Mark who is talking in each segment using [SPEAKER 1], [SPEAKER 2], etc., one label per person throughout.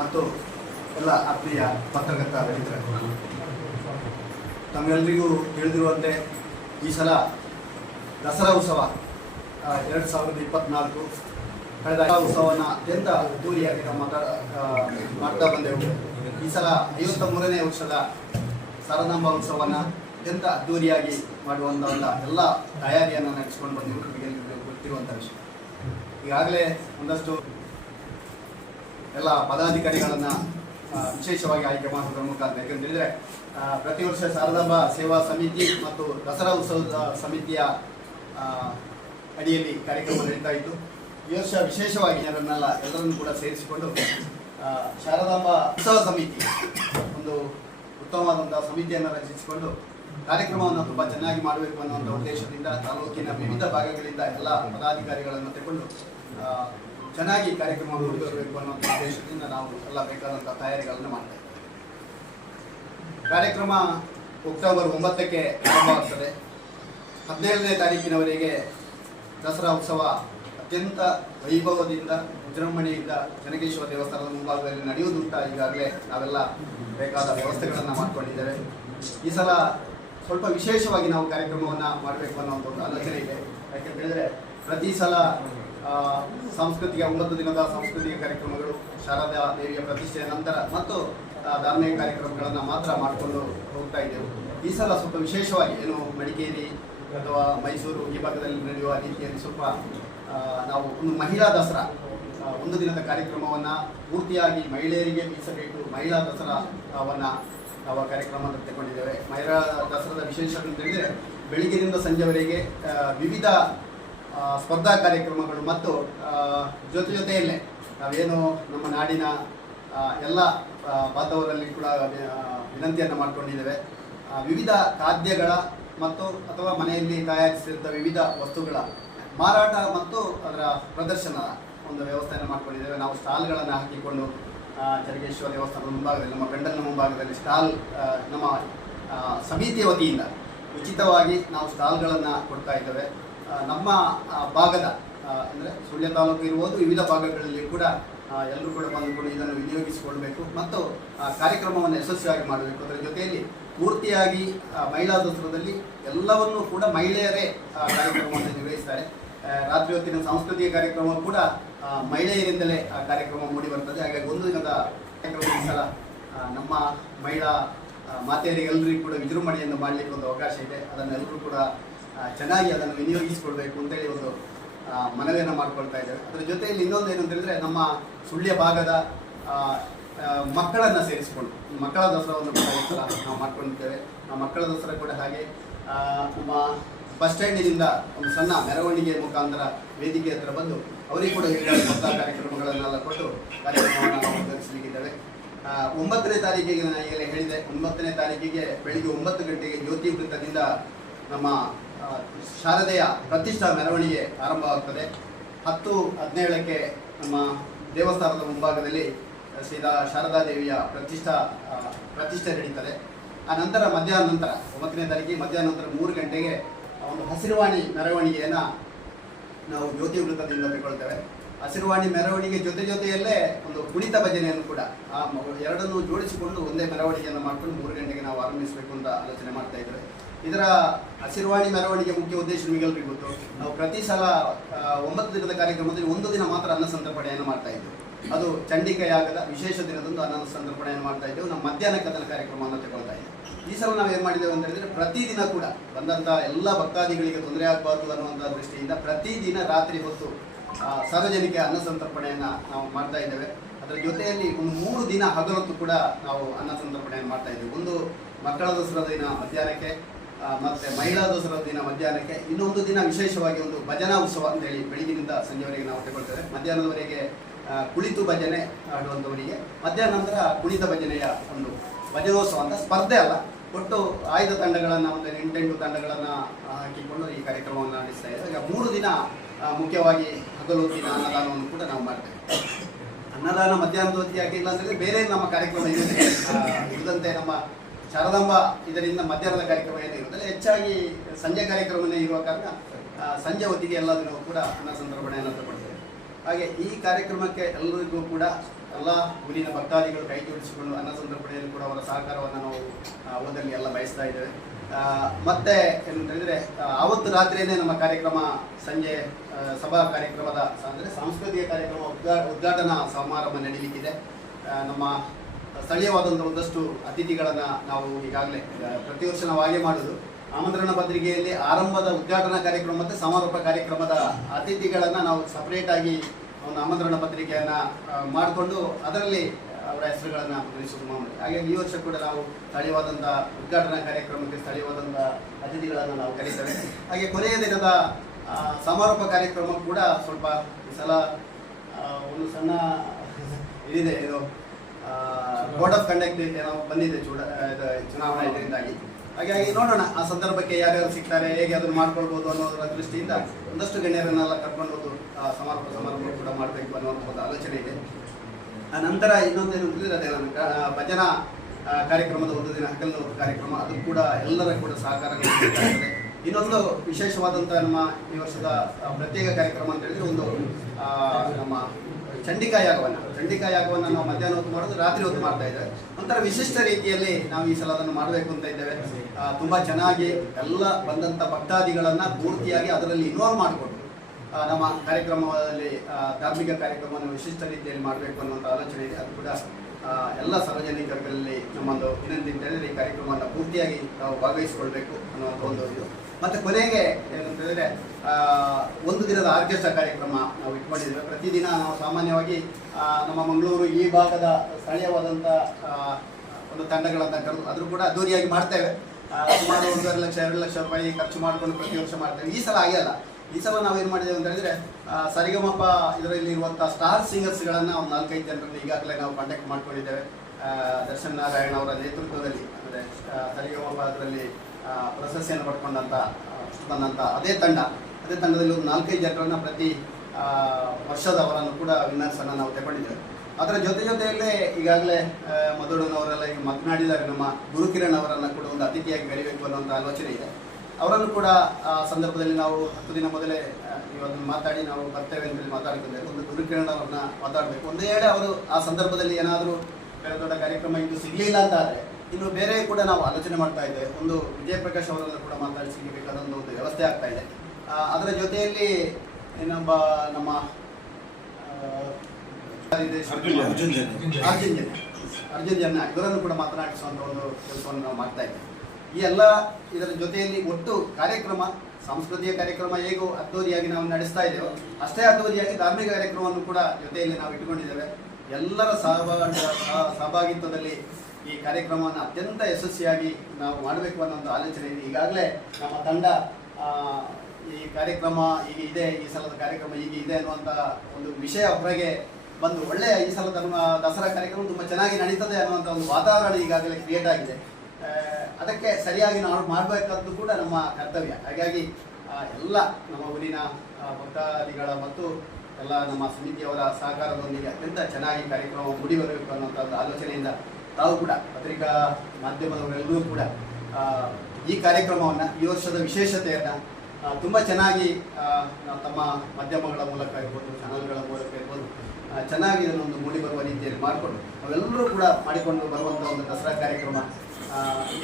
[SPEAKER 1] ಮತ್ತು ಎಲ್ಲ ಆತ್ಮೀಯ ಪತ್ರಕರ್ತ ರೈತರ ತಮ್ಮೆಲ್ಲರಿಗೂ ತಿಳಿದಿರುವಂತೆ ಈ ಸಲ ದಸರಾ ಉತ್ಸವ ಎರಡು ಸಾವಿರದ ಇಪ್ಪತ್ನಾಲ್ಕು, ಕಳೆದ ಉತ್ಸವವನ್ನು ಅತ್ಯಂತ ಅದ್ದೂರಿಯಾಗಿ ನಾವು ಮಾತಾ ಮಾಡ್ತಾ ಬಂದೆವು. ಈ ಸಲ ಐವತ್ತ ಮೂರನೇ ವರ್ಷದ ಸರದಂಬ ಉತ್ಸವವನ್ನು ಅತ್ಯಂತ ಅದ್ದೂರಿಯಾಗಿ ಮಾಡುವಂಥ ಎಲ್ಲ ತಯಾರಿಯನ್ನು ನಡೆಸಿಕೊಂಡು ನಿಮಗೆ ಗೊತ್ತಿರುವಂಥ ವಿಷಯ. ಈಗಾಗಲೇ ಒಂದಷ್ಟು ಎಲ್ಲ ಪದಾಧಿಕಾರಿಗಳನ್ನು ವಿಶೇಷವಾಗಿ ಆಯ್ಕೆ ಮಾಡುವುದರ ಮುಖಾಂತರ. ಯಾಕಂತೇಳಿದರೆ ಪ್ರತಿ ವರ್ಷ ಶಾರದಾಂಬ ಸೇವಾ ಸಮಿತಿ ಮತ್ತು ದಸರಾ ಉತ್ಸವದ ಸಮಿತಿಯ ಅಡಿಯಲ್ಲಿ ಕಾರ್ಯಕ್ರಮ ನಡೀತಾ ಇತ್ತು. ಈ ವರ್ಷ ವಿಶೇಷವಾಗಿ ಜನರನ್ನೆಲ್ಲ ಎಲ್ಲರನ್ನು ಕೂಡ ಸೇರಿಸಿಕೊಂಡು ಶಾರದಾಂಬ ಉತ್ಸವ ಸಮಿತಿ, ಒಂದು ಉತ್ತಮವಾದಂತಹ ಸಮಿತಿಯನ್ನು ರಚಿಸಿಕೊಂಡು ಕಾರ್ಯಕ್ರಮವನ್ನು ತುಂಬ ಚೆನ್ನಾಗಿ ಮಾಡಬೇಕು ಅನ್ನುವಂಥ ಉದ್ದೇಶದಿಂದ ತಾಲೂಕಿನ ವಿವಿಧ ಭಾಗಗಳಿಂದ ಎಲ್ಲ ಪದಾಧಿಕಾರಿಗಳನ್ನು ತಗೊಂಡು ಚೆನ್ನಾಗಿ ಕಾರ್ಯಕ್ರಮ ಮುಂದುವರಬೇಕು ಅನ್ನೋ ಉದ್ದೇಶದಿಂದ ನಾವು ಎಲ್ಲ ಬೇಕಾದಂಥ ತಯಾರಿಗಳನ್ನು ಮಾಡ್ತಾ ಕಾರ್ಯಕ್ರಮ ಅಕ್ಟೋಬರ್ ಒಂಬತ್ತಕ್ಕೆ ಆರಂಭವಾಗ್ತದೆ. ಹದಿನೇಳನೇ ತಾರೀಕಿನವರೆಗೆ ದಸರಾ ಉತ್ಸವ ಅತ್ಯಂತ ವೈಭವದಿಂದ, ವಿಜೃಂಭಣೆಯಿಂದ ಜನಕೇಶ್ವರ ದೇವಸ್ಥಾನದ ಮುಂಭಾಗದಲ್ಲಿ ನಡೆಯುವುದುಂಟ ಈಗಾಗಲೇ ನಾವೆಲ್ಲ ಬೇಕಾದ ವ್ಯವಸ್ಥೆಗಳನ್ನು ಮಾಡಿಕೊಂಡಿದ್ದೇವೆ. ಈ ಸಲ ಸ್ವಲ್ಪ ವಿಶೇಷವಾಗಿ ನಾವು ಕಾರ್ಯಕ್ರಮವನ್ನು ಮಾಡಬೇಕು ಅನ್ನೋ ಒಂದು ಆಲೋಚನೆ ಇದೆ. ಯಾಕೆಂತ ಹೇಳಿದ್ರೆ ಪ್ರತಿ ಸಲ ಸಾಂಸ್ಕೃತಿಕ ಒಂಬತ್ತು ದಿನದ ಸಾಂಸ್ಕೃತಿಕ ಕಾರ್ಯಕ್ರಮಗಳು, ಶಾರದಾ ದೇವಿಯ ಪ್ರತಿಷ್ಠೆಯ ನಂತರ ಮತ್ತು ಧಾರ್ಮಿಕ ಕಾರ್ಯಕ್ರಮಗಳನ್ನು ಮಾತ್ರ ಮಾಡಿಕೊಂಡು ಹೋಗ್ತಾ ಇದ್ದೆವು. ಈ ಸಲ ಸ್ವಲ್ಪ ವಿಶೇಷವಾಗಿ ಏನು, ಮಡಿಕೇರಿ ಅಥವಾ ಮೈಸೂರು ಈ ಭಾಗದಲ್ಲಿ ನಡೆಯುವ ರೀತಿಯಲ್ಲಿ ಸ್ವಲ್ಪ ನಾವು ಒಂದು ಮಹಿಳಾ ದಸರಾ ಒಂದು ದಿನದ ಕಾರ್ಯಕ್ರಮವನ್ನು ಪೂರ್ತಿಯಾಗಿ ಮಹಿಳೆಯರಿಗೆ ಮೀಸಲಿಟ್ಟು ಮಹಿಳಾ ದಸರಾವನ್ನು ನಾವು ಕಾರ್ಯಕ್ರಮ ತಗೊಂಡಿದ್ದೇವೆ ಮಹಿಳಾ ದಸರಾದ ವಿಶೇಷ ಅಂತ ಹೇಳಿದರೆ ಬೆಳಿಗ್ಗಿನಿಂದ ಸಂಜೆವರೆಗೆ ವಿವಿಧ ಸ್ಪರ್ಧಾ ಕಾರ್ಯಕ್ರಮಗಳು ಮತ್ತು ಜೊತೆ ಜೊತೆಯಲ್ಲೇ ನಾವೇನು ನಮ್ಮ ನಾಡಿನ ಎಲ್ಲ ಬಾಂಧವರಲ್ಲಿ ಕೂಡ ವಿನಂತಿಯನ್ನು ಮಾಡಿಕೊಂಡಿದ್ದೇವೆ. ವಿವಿಧ ಖಾದ್ಯಗಳ ಮತ್ತು ಅಥವಾ ಮನೆಯಲ್ಲಿ ತಯಾರಿಸಿದಂಥ ವಿವಿಧ ವಸ್ತುಗಳ ಮಾರಾಟ ಮತ್ತು ಅದರ ಪ್ರದರ್ಶನ ಒಂದು ವ್ಯವಸ್ಥೆಯನ್ನು ಮಾಡಿಕೊಂಡಿದ್ದೇವೆ. ನಾವು ಸ್ಟಾಲ್ಗಳನ್ನು ಹಾಕಿಕೊಂಡು ಜರಗೇಶ್ವರ ದೇವಸ್ಥಾನದ ಮುಂಭಾಗದಲ್ಲಿ, ನಮ್ಮ ಗಂಡನ ಮುಂಭಾಗದಲ್ಲಿ ಸ್ಟಾಲ್ ನಮ್ಮ ಸಮಿತಿ ವತಿಯಿಂದ ಉಚಿತವಾಗಿ ನಾವು ಸ್ಟಾಲ್ಗಳನ್ನು ಕೊಡ್ತಾ ಇದ್ದೇವೆ. ನಮ್ಮ ಭಾಗದ ಅಂದರೆ ಸುಳ್ಯ ತಾಲೂಕು ಇರ್ಬೋದು, ವಿವಿಧ ಭಾಗಗಳಲ್ಲಿ ಕೂಡ ಎಲ್ಲರೂ ಕೂಡ ಬಂದು ಕೂಡ ಇದನ್ನು ವಿನಿಯೋಗಿಸಿಕೊಳ್ಬೇಕು ಮತ್ತು ಕಾರ್ಯಕ್ರಮವನ್ನು ಯಶಸ್ವಿಯಾಗಿ ಮಾಡಬೇಕು. ಅದರ ಜೊತೆಯಲ್ಲಿ ಪೂರ್ತಿಯಾಗಿ ಮಹಿಳಾ ದಸರಾದಲ್ಲಿ ಎಲ್ಲವನ್ನೂ ಕೂಡ ಮಹಿಳೆಯರೇ ಕಾರ್ಯಕ್ರಮವನ್ನು ನಿರ್ವಹಿಸ್ತಾರೆ. ರಾತ್ರಿ ಹೊತ್ತಿನ ಸಾಂಸ್ಕೃತಿಕ ಕಾರ್ಯಕ್ರಮ ಕೂಡ ಮಹಿಳೆಯರಿಂದಲೇ, ಆ, ಕಾರ್ಯಕ್ರಮ ಮೂಡಿ ಬರ್ತದೆ. ಹಾಗಾಗಿ ಒಂದು ದಿನದ ಕಾರ್ಯಕ್ರಮ ಸಲ ನಮ್ಮ ಮಹಿಳಾ ಮಾತೆಯರಿಗೆಲ್ಲರಿಗೂ ಕೂಡ ವಿಜೃಂಭಣೆಯನ್ನು ಮಾಡಲಿಕ್ಕೆ ಒಂದು ಅವಕಾಶ ಇದೆ. ಅದನ್ನು ಎಲ್ಲರೂ ಕೂಡ ಚೆನ್ನಾಗಿ ಅದನ್ನು ವಿನಿಯೋಗಿಸಿಕೊಳ್ಬೇಕು ಅಂತೇಳಿ ಒಂದು ಮನವಿಯನ್ನು ಮಾಡ್ಕೊಳ್ತಾ ಇದ್ದೇವೆ. ಅದರ ಜೊತೆಯಲ್ಲಿ ಇನ್ನೊಂದು ಏನು ಅಂತ ಹೇಳಿದ್ರೆ ನಮ್ಮ ಸುಳ್ಯ ಭಾಗದ ಮಕ್ಕಳನ್ನು ಸೇರಿಸಿಕೊಂಡು. ಮಕ್ಕಳ ದಸರಾವನ್ನು ಕೂಡ ಈ ಸಲ ನಾವು ಮಾಡ್ಕೊಂಡಿದ್ದೇವೆ. ನಮ್ಮ ಮಕ್ಕಳ ದಸರಾ ಕೂಡ ಹಾಗೆ ನಮ್ಮ ಬಸ್ ಸ್ಟ್ಯಾಂಡಿನಿಂದ ಒಂದು ಸಣ್ಣ ಮೆರವಣಿಗೆ ಮುಖಾಂತರ ವೇದಿಕೆ ಹತ್ರ ಬಂದು ಅವರಿಗೆ ಕೂಡ ಸ್ಪರ್ಧಾ ಕಾರ್ಯಕ್ರಮಗಳನ್ನೆಲ್ಲ ಕೊಟ್ಟು ಕಾರ್ಯಕ್ರಮವನ್ನು ನಾವು ಒಂಬತ್ತನೇ ತಾರೀಕಿಗೆ ನಾನು ಈಗಲೇ ಹೇಳಿದೆ. ಒಂಬತ್ತನೇ ತಾರೀಕಿಗೆ ಬೆಳಿಗ್ಗೆ ಒಂಬತ್ತು ಗಂಟೆಗೆ ಜ್ಯೋತಿ ವೃತ್ತದಿಂದ ನಮ್ಮ ಶಾರದೆಯ ಪ್ರತಿಷ್ಠಾ ಮೆರವಣಿಗೆ ಆರಂಭವಾಗ್ತದೆ. ಹತ್ತು ಹದಿನೇಳಕ್ಕೆ ನಮ್ಮ ದೇವಸ್ಥಾನದ ಮುಂಭಾಗದಲ್ಲಿ ಸೀದಾ ಶಾರದಾ ದೇವಿಯ ಪ್ರತಿಷ್ಠಾ ಪ್ರತಿಷ್ಠೆ ನಡೀತದೆ. ಆ ನಂತರ ಮಧ್ಯಾಹ್ನ ನಂತರ, ಒಂಬತ್ತನೇ ತಾರೀಕಿಗೆ ಮಧ್ಯಾಹ್ನ ನಂತರ ಮೂರು ಗಂಟೆಗೆ ಒಂದು ಹಸಿರುವಾಣಿ ಮೆರವಣಿಗೆಯನ್ನು ನಾವು ಜ್ಯೋತಿ ವೃತ್ತದಿಂದ ತಗೊಳ್ತೇವೆ ಹಸಿರುವಾಣಿ ಮೆರವಣಿಗೆ ಜೊತೆ ಜೊತೆಯಲ್ಲೇ ಒಂದು ಕುಣಿತ ಭಜನೆಯನ್ನು ಕೂಡ ಆ ಎರಡನ್ನು ಎರಡನ್ನೂ ಜೋಡಿಸಿಕೊಂಡು ಒಂದೇ ಮೆರವಣಿಗೆಯನ್ನು ಮಾಡಿಕೊಂಡು ಮೂರು ಗಂಟೆಗೆ ನಾವು ಆರಂಭಿಸಬೇಕು ಅಂತ ಆಲೋಚನೆ ಮಾಡ್ತಾ ಇದ್ದೇವೆ. ಇದರ ಹಸಿರುವಾಣಿ, ಮೆರವಣಿಗೆ ಮುಖ್ಯ ಉದ್ದೇಶ ನಿಮಗೆಲ್ಲರಿಗೂ ಗೊತ್ತು. ನಾವು ಪ್ರತಿ ಸಲ ಒಂಬತ್ತು ದಿನದ ಕಾರ್ಯಕ್ರಮದಲ್ಲಿ ಒಂದು ದಿನ ಮಾತ್ರ ಅನ್ನ ಸಂತರ್ಪಣೆಯನ್ನು ಮಾಡ್ತಾ ಇದ್ದೇವೆ. ಅದು ಚಂಡಿಕೆಯಾಗದ ವಿಶೇಷ ದಿನದಂದು ಅನ್ನ ಸಂತರ್ಪಣೆಯನ್ನು ಮಾಡ್ತಾ ಇದ್ದೇವೆ. ನಮ್ಮ ಮಧ್ಯಾಹ್ನ ಕದನ ಕಾರ್ಯಕ್ರಮವನ್ನು ತಗೊಳ್ತಾ ಇದ್ದೇವೆ. ಈ ಸಲ ನಾವು ಏನು ಮಾಡಿದ್ದೇವೆ ಅಂತ ಹೇಳಿದ್ರೆ, ಪ್ರತಿದಿನ ಕೂಡ ಬಂದಂಥ ಎಲ್ಲ ಭಕ್ತಾದಿಗಳಿಗೆ ತೊಂದರೆ ಆಗಬಾರ್ದು ಅನ್ನುವಂಥ ದೃಷ್ಟಿಯಿಂದ ಪ್ರತಿದಿನ ರಾತ್ರಿ ಹೊತ್ತು ಸಾರ್ವಜನಿಕ ಅನ್ನ ಸಂತರ್ಪಣೆಯನ್ನು ನಾವು ಮಾಡ್ತಾ ಇದ್ದೇವೆ. ಅದರ ಜೊತೆಯಲ್ಲಿ ಒಂದು ಮೂರು ದಿನ ಹಗಲೊತ್ತು ಕೂಡ ನಾವು ಅನ್ನ ಸಂತರ್ಪಣೆಯನ್ನು ಮಾಡ್ತಾ ಇದ್ದೇವೆ. ಒಂದು ಮಕ್ಕಳ ದಸರಾ ದಿನ ಮಧ್ಯಾಹ್ನಕ್ಕೆ ಮತ್ತೆ ಮಹಿಳಾ ದಸರಾ ದಿನ ಮಧ್ಯಾಹ್ನಕ್ಕೆ ಇನ್ನೊಂದು ದಿನ ವಿಶೇಷವಾಗಿ ಒಂದು ಭಜನಾ ಉತ್ಸವ ಅಂತ ಹೇಳಿ ಬೆಳಗಿನಿಂದ ಸಂಜೆವರೆಗೆ ನಾವು ತಗೊಳ್ತೇವೆ. ಮಧ್ಯಾಹ್ನದವರೆಗೆ ಕುಳಿತು ಭಜನೆ ಆಡುವಂಥವರಿಗೆ, ಮಧ್ಯಾಹ್ನ ನಂತರ ಕುಣಿತ ಭಜನೆಯ ಒಂದು ಭಜನೋತ್ಸವ ಅಂತ ಸ್ಪರ್ಧೆ ಅಲ್ಲ. ಒಟ್ಟು ಆಯ್ದ ತಂಡಗಳನ್ನು, ಒಂದು ಎಂಟೆಂಟು ತಂಡಗಳನ್ನು ಹಾಕಿಕೊಂಡು ಈ ಕಾರ್ಯಕ್ರಮವನ್ನು ನಡೆಸ್ತಾ ಇದ್ದಾರೆ. ಈಗ ಮೂರು ದಿನ ಮುಖ್ಯವಾಗಿ ಹಗಲು ದಿನ ಅನ್ನದಾನವನ್ನು ಕೂಡ ನಾವು ಮಾಡ್ತೇವೆ. ಅನ್ನದಾನ ಮಧ್ಯಾಹ್ನದ ಹೊತ್ತಿಗೆ ಆಗಿಲ್ಲ ಅಂದರೆ ಬೇರೆ ನಮ್ಮ ಕಾರ್ಯಕ್ರಮ ಇದೆ ಉಳಿದಂತೆ ನಮ್ಮ ಶಾರದಾಂಬ ಇದರಿಂದ ಮಧ್ಯಾಹ್ನದ ಕಾರ್ಯಕ್ರಮ ಏನಿರುತ್ತಲ್ಲ, ಹೆಚ್ಚಾಗಿ ಸಂಜೆ ಕಾರ್ಯಕ್ರಮನೇ ಇರುವ ಕಾರಣ ಸಂಜೆ ಹೊತ್ತಿಗೆ ಎಲ್ಲದರೂ ಕೂಡ ಅನ್ನ ಸಂದರ್ಭಣೆಯನ್ನು ತಗೊಳ್ತೇವೆ ಹಾಗೆ ಈ ಕಾರ್ಯಕ್ರಮಕ್ಕೆ ಎಲ್ಲರಿಗೂ ಕೂಡ ಎಲ್ಲ ಊರಿನ ಭಕ್ತಾದಿಗಳು ಕೈ ಜೋಡಿಸಿಕೊಂಡು ಅನ್ನ ಸಂದರ್ಭಣೆಯಲ್ಲಿ ಕೂಡ ಅವರ ಸಹಕಾರವನ್ನು ನಾವು ಓದಲ್ಲಿ ಎಲ್ಲ ಬಯಸ್ತಾ ಇದ್ದೇವೆ. ಮತ್ತೆ ಏನು ಹೇಳಿದರೆ ಆವತ್ತು ರಾತ್ರಿಯೇ ನಮ್ಮ ಕಾರ್ಯಕ್ರಮ ಸಂಜೆ ಸಭಾ ಕಾರ್ಯಕ್ರಮದ, ಅಂದರೆ ಸಾಂಸ್ಕೃತಿಕ ಕಾರ್ಯಕ್ರಮ ಉದ್ಘಾ, ಉದ್ಘಾಟನಾ ಸಮಾರಂಭ ನಡೀಲಿಕ್ಕಿದೆ. ನಮ್ಮ ಸ್ಥಳೀಯವಾದಂಥ ಒಂದಷ್ಟು ಅತಿಥಿಗಳನ್ನು ನಾವು ಈಗಾಗಲೇ ಪ್ರತಿ ವರ್ಷ ನಾವು ಹಾಗೆ ಮಾಡೋದು. ಆಮಂತ್ರಣ ಪತ್ರಿಕೆಯಲ್ಲಿ ಆರಂಭದ ಉದ್ಘಾಟನಾ ಕಾರ್ಯಕ್ರಮ ಮತ್ತು ಸಮಾರೋಪ ಕಾರ್ಯಕ್ರಮದ ಅತಿಥಿಗಳನ್ನು ನಾವು ಸಪ್ರೇಟಾಗಿ ಒಂದು ಆಮಂತ್ರಣ ಪತ್ರಿಕೆಯನ್ನು ಮಾಡಿಕೊಂಡು ಅದರಲ್ಲಿ ಅವರ ಹೆಸರುಗಳನ್ನು ಮುದ್ರಿಸುವುದು ಹಾಗೆ ಈ ವರ್ಷ ಕೂಡ ನಾವು ಸ್ಥಳೀಯವಾದಂಥ ಉದ್ಘಾಟನಾ ಕಾರ್ಯಕ್ರಮಕ್ಕೆ ಸ್ಥಳೀಯವಾದಂಥ ಅತಿಥಿಗಳನ್ನು ನಾವು ಕರೀತೇವೆ. ಹಾಗೆ ಕೊನೆಯ ದಿನದ ಸಮಾರೋಪ ಕಾರ್ಯಕ್ರಮ ಕೂಡ ಸ್ವಲ್ಪ ಈ ಸಲ ಒಂದು ಸಣ್ಣ ಇದಿದೆ, ಇದು ಬೋರ್ಡ್ ಆಫ್ ಕಂಡಕ್ಟ್ ಏನೋ ಬಂದಿದೆ ಚೂಡ ಇದರಿಂದಾಗಿ. ಹಾಗಾಗಿ ನೋಡೋಣ, ಆ ಸಂದರ್ಭಕ್ಕೆ ಯಾರ್ಯಾರು ಸಿಗ್ತಾರೆ, ಹೇಗೆ ಅದನ್ನು ಮಾಡ್ಕೊಳ್ಬೋದು ಅನ್ನೋದರ ದೃಷ್ಟಿಯಿಂದ ಒಂದಷ್ಟು ಗಣ್ಯರನ್ನೆಲ್ಲ ಕರ್ಕೊಂಡು ಆ, ಸಮಾರೋಪ ಸಮಾರಂಭ ಕೂಡ ಮಾಡಬೇಕು ಅನ್ನುವಂಥ ಒಂದು ಆಲೋಚನೆ ಇದೆ. ಆ, ನಂತರ ಇನ್ನೊಂದೇನು ಉಳಿದಿದೆ ಅದೇ ನನ್ನ ಭಜನಾ ಕಾರ್ಯಕ್ರಮದ ಒಂದು ದಿನ, ಹಗಲಿನ ಒಂದು ಕಾರ್ಯಕ್ರಮ, ಅದು ಕೂಡ ಎಲ್ಲರ ಕೂಡ ಸಹಕಾರ. ಇನ್ನೊಂದು ವಿಶೇಷವಾದಂಥ ನಮ್ಮ ಈ ವರ್ಷದ ಪ್ರತ್ಯೇಕ ಕಾರ್ಯಕ್ರಮ ಅಂತ ಹೇಳಿದ್ರೆ ಒಂದು ನಮ್ಮ ಚಂಡಿಕಾ ಯಾಗವನ್ನು ಚಂಡಿಕಾ ಯಾಗವನ್ನು ನಾವು ಮಧ್ಯಾಹ್ನ ಹೊತ್ತು ಮಾಡೋದು, ರಾತ್ರಿ ಹೊತ್ತು ಮಾಡ್ತಾ ಇದ್ದೇವೆ. ಒಂಥರ ವಿಶಿಷ್ಟ ರೀತಿಯಲ್ಲಿ ನಾವು ಈ ಸಲ ಅದನ್ನು ಮಾಡಬೇಕು ಅಂತ ಇದ್ದೇವೆ. ತುಂಬ ಚೆನ್ನಾಗಿ ಎಲ್ಲ ಬಂದಂಥ ಭಕ್ತಾದಿಗಳನ್ನು ಪೂರ್ತಿಯಾಗಿ ಅದರಲ್ಲಿ ಇನ್ವಾಲ್ವ್ ಮಾಡಿಕೊಂಡು ನಮ್ಮ ಕಾರ್ಯಕ್ರಮದಲ್ಲಿ ಧಾರ್ಮಿಕ ಕಾರ್ಯಕ್ರಮವನ್ನು ವಿಶಿಷ್ಟ ರೀತಿಯಲ್ಲಿ ಮಾಡಬೇಕು ಅನ್ನುವಂಥ ಆಲೋಚನೆ ಇದೆ. ಅದು ಕೂಡ ಎಲ್ಲ ಸಾರ್ವಜನಿಕರಲ್ಲಿ ನಮ್ಮೊಂದು ವಿನಂತಿ ಅಂತ ಹೇಳಿದ್ರೆ ಈ ಕಾರ್ಯಕ್ರಮವನ್ನು ಪೂರ್ತಿಯಾಗಿ ನಾವು ಭಾಗವಹಿಸಿಕೊಳ್ಬೇಕು ಅನ್ನುವಂಥ ಒಂದು ಇದು. ಮತ್ತು ಕೊನೆಗೆ ಏನಂತ ಹೇಳಿದ್ರೆ ಒಂದು ದಿನದ ಆರ್ಕೆಸ್ಟ್ರಾ ಕಾರ್ಯಕ್ರಮ ನಾವು ಇಟ್ಕೊಂಡಿದ್ದೇವೆ. ಪ್ರತಿದಿನ ನಾವು ಸಾಮಾನ್ಯವಾಗಿ ನಮ್ಮ ಮಂಗಳೂರು ಈ ಭಾಗದ ಸ್ಥಳೀಯವಾದಂಥ ಒಂದು ತಂಡಗಳನ್ನು ಕರೆದು ಅದರೂ ಕೂಡ ಅದ್ದೂರಿಯಾಗಿ ಮಾಡ್ತೇವೆ. ಸುಮಾರು ಒಂದೂವರೆ ಲಕ್ಷ, ಎರಡು ಲಕ್ಷ ರೂಪಾಯಿ ಖರ್ಚು ಮಾಡಿಕೊಂಡು ಪ್ರತಿ ವರ್ಷ ಮಾಡ್ತೇವೆ. ಈ ಸಲ ಆಗಿಲ್ಲ ಈ ಸಲ ನಾವೇನು ಮಾಡಿದ್ದೇವೆ ಅಂತ ಹೇಳಿದ್ರೆ ಇದರಲ್ಲಿ ಇರುವಂತಹ ಸ್ಟಾರ್ ಸಿಂಗರ್ಸ್ಗಳನ್ನು ಒಂದು ನಾಲ್ಕೈದು ಜನರಲ್ಲಿ ಈಗಾಗಲೇ ನಾವು ಕಾಂಟ್ಯಾಕ್ಟ್ ಮಾಡ್ಕೊಂಡಿದ್ದೇವೆ. ದರ್ಶನ್ ನಾರಾಯಣ ಅವರ ನೇತೃತ್ವದಲ್ಲಿ, ಅಂದರೆ ಸರಿಗಮಪ್ಪ ಅದರಲ್ಲಿ ಪ್ರಶಸ್ತಿಯನ್ನು ಪಡ್ಕೊಂಡಂಥ ಬಂದಂಥ ಅದೇ ತಂಡ. ಅದೇ ತಂಡದಲ್ಲಿ ಒಂದು ನಾಲ್ಕೈದು ಜನರನ್ನು ಪ್ರತಿ ವರ್ಷದವರನ್ನು ಕೂಡ ವಿನ್ಯಾಸನ ನಾವು ತಗೊಂಡಿದ್ದೇವೆ. ಅದರ ಜೊತೆ ಜೊತೆಯಲ್ಲೇ ಈಗಾಗಲೇ ಮಧುಡನವರೆಲ್ಲ ಈಗ ಮಾತನಾಡಿದ್ದಾರೆ ನಮ್ಮ ಗುರುಕಿರಣ್ ಅವರನ್ನು ಕೂಡ ಒಂದು ಅತಿಥಿಯಾಗಿ ಕರಿಬೇಕು ಅನ್ನುವಂಥ ಆಲೋಚನೆ ಇದೆ. ಅವರನ್ನು ಕೂಡ ಆ ಸಂದರ್ಭದಲ್ಲಿ ನಾವು ಹತ್ತು ದಿನ ಮೊದಲೇ ಇವತ್ತು ಮಾತಾಡಿ ನಾವು ಬರ್ತೇವೆ ಅಂತೇಳಿ ಮಾತಾಡ್ತಿದ್ದೇವೆ ಒಂದು ಗುರುಕಿರಣ್ ಅವರನ್ನ ಮಾತಾಡಬೇಕು. ಒಂದು ವೇಳೆ ಅವರು ಆ ಸಂದರ್ಭದಲ್ಲಿ ಏನಾದರೂ ಬೇರೆ ದೊಡ್ಡ ಕಾರ್ಯಕ್ರಮ ಇದು ಸಿಗಲಿಲ್ಲ ಅಂತ ಆದರೆ ಇನ್ನು ಬೇರೆ ಕೂಡ ನಾವು ಆಲೋಚನೆ ಮಾಡ್ತಾ ಇದ್ದೇವೆ ಒಂದು ವಿಜಯಪ್ರಕಾಶ್ ಅವರನ್ನು ಕೂಡ ಮಾತಾಡಿ ಬೇಕಾದಂಥ ಒಂದು ವ್ಯವಸ್ಥೆ ಆಗ್ತಾ ಇದೆ. ಅದರ ಜೊತೆಯಲ್ಲಿ ಇನ್ನೊಬ್ಬ ನಮ್ಮ ಆ,
[SPEAKER 2] ಅರ್ಜುನ್ ಜನ.
[SPEAKER 3] ಅರ್ಜುನ್ ಜನ.
[SPEAKER 1] ಅರ್ಜುನ್ ಜನ. ಅರ್ಜುನ್ ಜನ. ಇವರನ್ನು ಕೂಡ ಮಾತನಾಡಿಸುವಂಥ ಒಂದು ಕೆಲಸವನ್ನು ನಾವು ಮಾಡ್ತಾ ಇದ್ದೇವೆ ಈ ಎಲ್ಲ ಇದರ ಜೊತೆಯಲ್ಲಿ ಒಟ್ಟು ಕಾರ್ಯಕ್ರಮ, ಸಾಂಸ್ಕೃತಿಕ ಕಾರ್ಯಕ್ರಮ ಹೇಗೋ ಅದ್ದೂರಿಯಾಗಿ ನಾವು ನಡೆಸ್ತಾ ಇದ್ದೇವೆ. ಅಷ್ಟೇ ಅದ್ದೂರಿಯಾಗಿ ಧಾರ್ಮಿಕ ಕಾರ್ಯಕ್ರಮವನ್ನು ಕೂಡ ಜೊತೆಯಲ್ಲಿ ನಾವು ಇಟ್ಟುಕೊಂಡಿದ್ದೇವೆ. ಎಲ್ಲರ ಸಹಭಾಗ ಸಹ- ಸಹಭಾಗಿತ್ವದಲ್ಲಿ ಈ ಕಾರ್ಯಕ್ರಮವನ್ನು ಅತ್ಯಂತ ಯಶಸ್ವಿಯಾಗಿ ನಾವು ಮಾಡಬೇಕು ಅನ್ನೋ ಒಂದು ಆಲೋಚನೆ ಇದೆ. ಈಗಾಗಲೇ ನಮ್ಮ ತಂಡ ಈ ಕಾರ್ಯಕ್ರಮ ಹೀಗೆ ಇದೆ, ಈ ಸಲದ ಕಾರ್ಯಕ್ರಮ ಹೀಗೆ ಇದೆ ಅನ್ನುವಂಥ ಒಂದು ವಿಷಯ ಹೊರಗೆ ಬಂದು ಒಳ್ಳೆಯ ಈ ಸಲದ ದಸರಾ ಕಾರ್ಯಕ್ರಮ ತುಂಬ ಚೆನ್ನಾಗಿ ನಡೀತದೆ ಅನ್ನುವಂಥ ಒಂದು ವಾತಾವರಣ ಈಗಾಗಲೇ ಕ್ರಿಯೇಟ್ ಆಗಿದೆ. ಅದಕ್ಕೆ ಸರಿಯಾಗಿ ನಾವು ಮಾಡಬೇಕಾದ್ದು ಕೂಡ ನಮ್ಮ ಕರ್ತವ್ಯ. ಹಾಗಾಗಿ ಎಲ್ಲ ನಮ್ಮ ಊರಿನ ಭಕ್ತಾದಿಗಳ ಮತ್ತು ಎಲ್ಲ ನಮ್ಮ ಸಮಿತಿಯವರ ಸಹಕಾರದೊಂದಿಗೆ ಅತ್ಯಂತ ಚೆನ್ನಾಗಿ ಕಾರ್ಯಕ್ರಮ ಬರಬೇಕು ಅನ್ನುವಂಥ ಆಲೋಚನೆಯಿಂದ ತಾವು ಕೂಡ, ಪತ್ರಿಕಾ ಮಾಧ್ಯಮದವರೆಲ್ಲರೂ ಕೂಡ ಈ ಕಾರ್ಯಕ್ರಮವನ್ನು, ಈ ವರ್ಷದ ವಿಶೇಷತೆಯನ್ನು ತುಂಬ ಚೆನ್ನಾಗಿ ತಮ್ಮ ಮಾಧ್ಯಮಗಳ ಮೂಲಕ ಇರ್ಬೋದು ಚಾನಲ್ಗಳ ಮೂಲಕ ಇರ್ಬೋದು ಚೆನ್ನಾಗಿ ಇದನ್ನೊಂದು ಮೂಡಿ ಬರುವ ರೀತಿಯಲ್ಲಿ ಮಾಡಿಕೊಂಡು ಅವೆಲ್ಲರೂ ಕೂಡ ಮಾಡಿಕೊಂಡು ಬರುವಂಥ ಒಂದು ದಸರಾ ಕಾರ್ಯಕ್ರಮ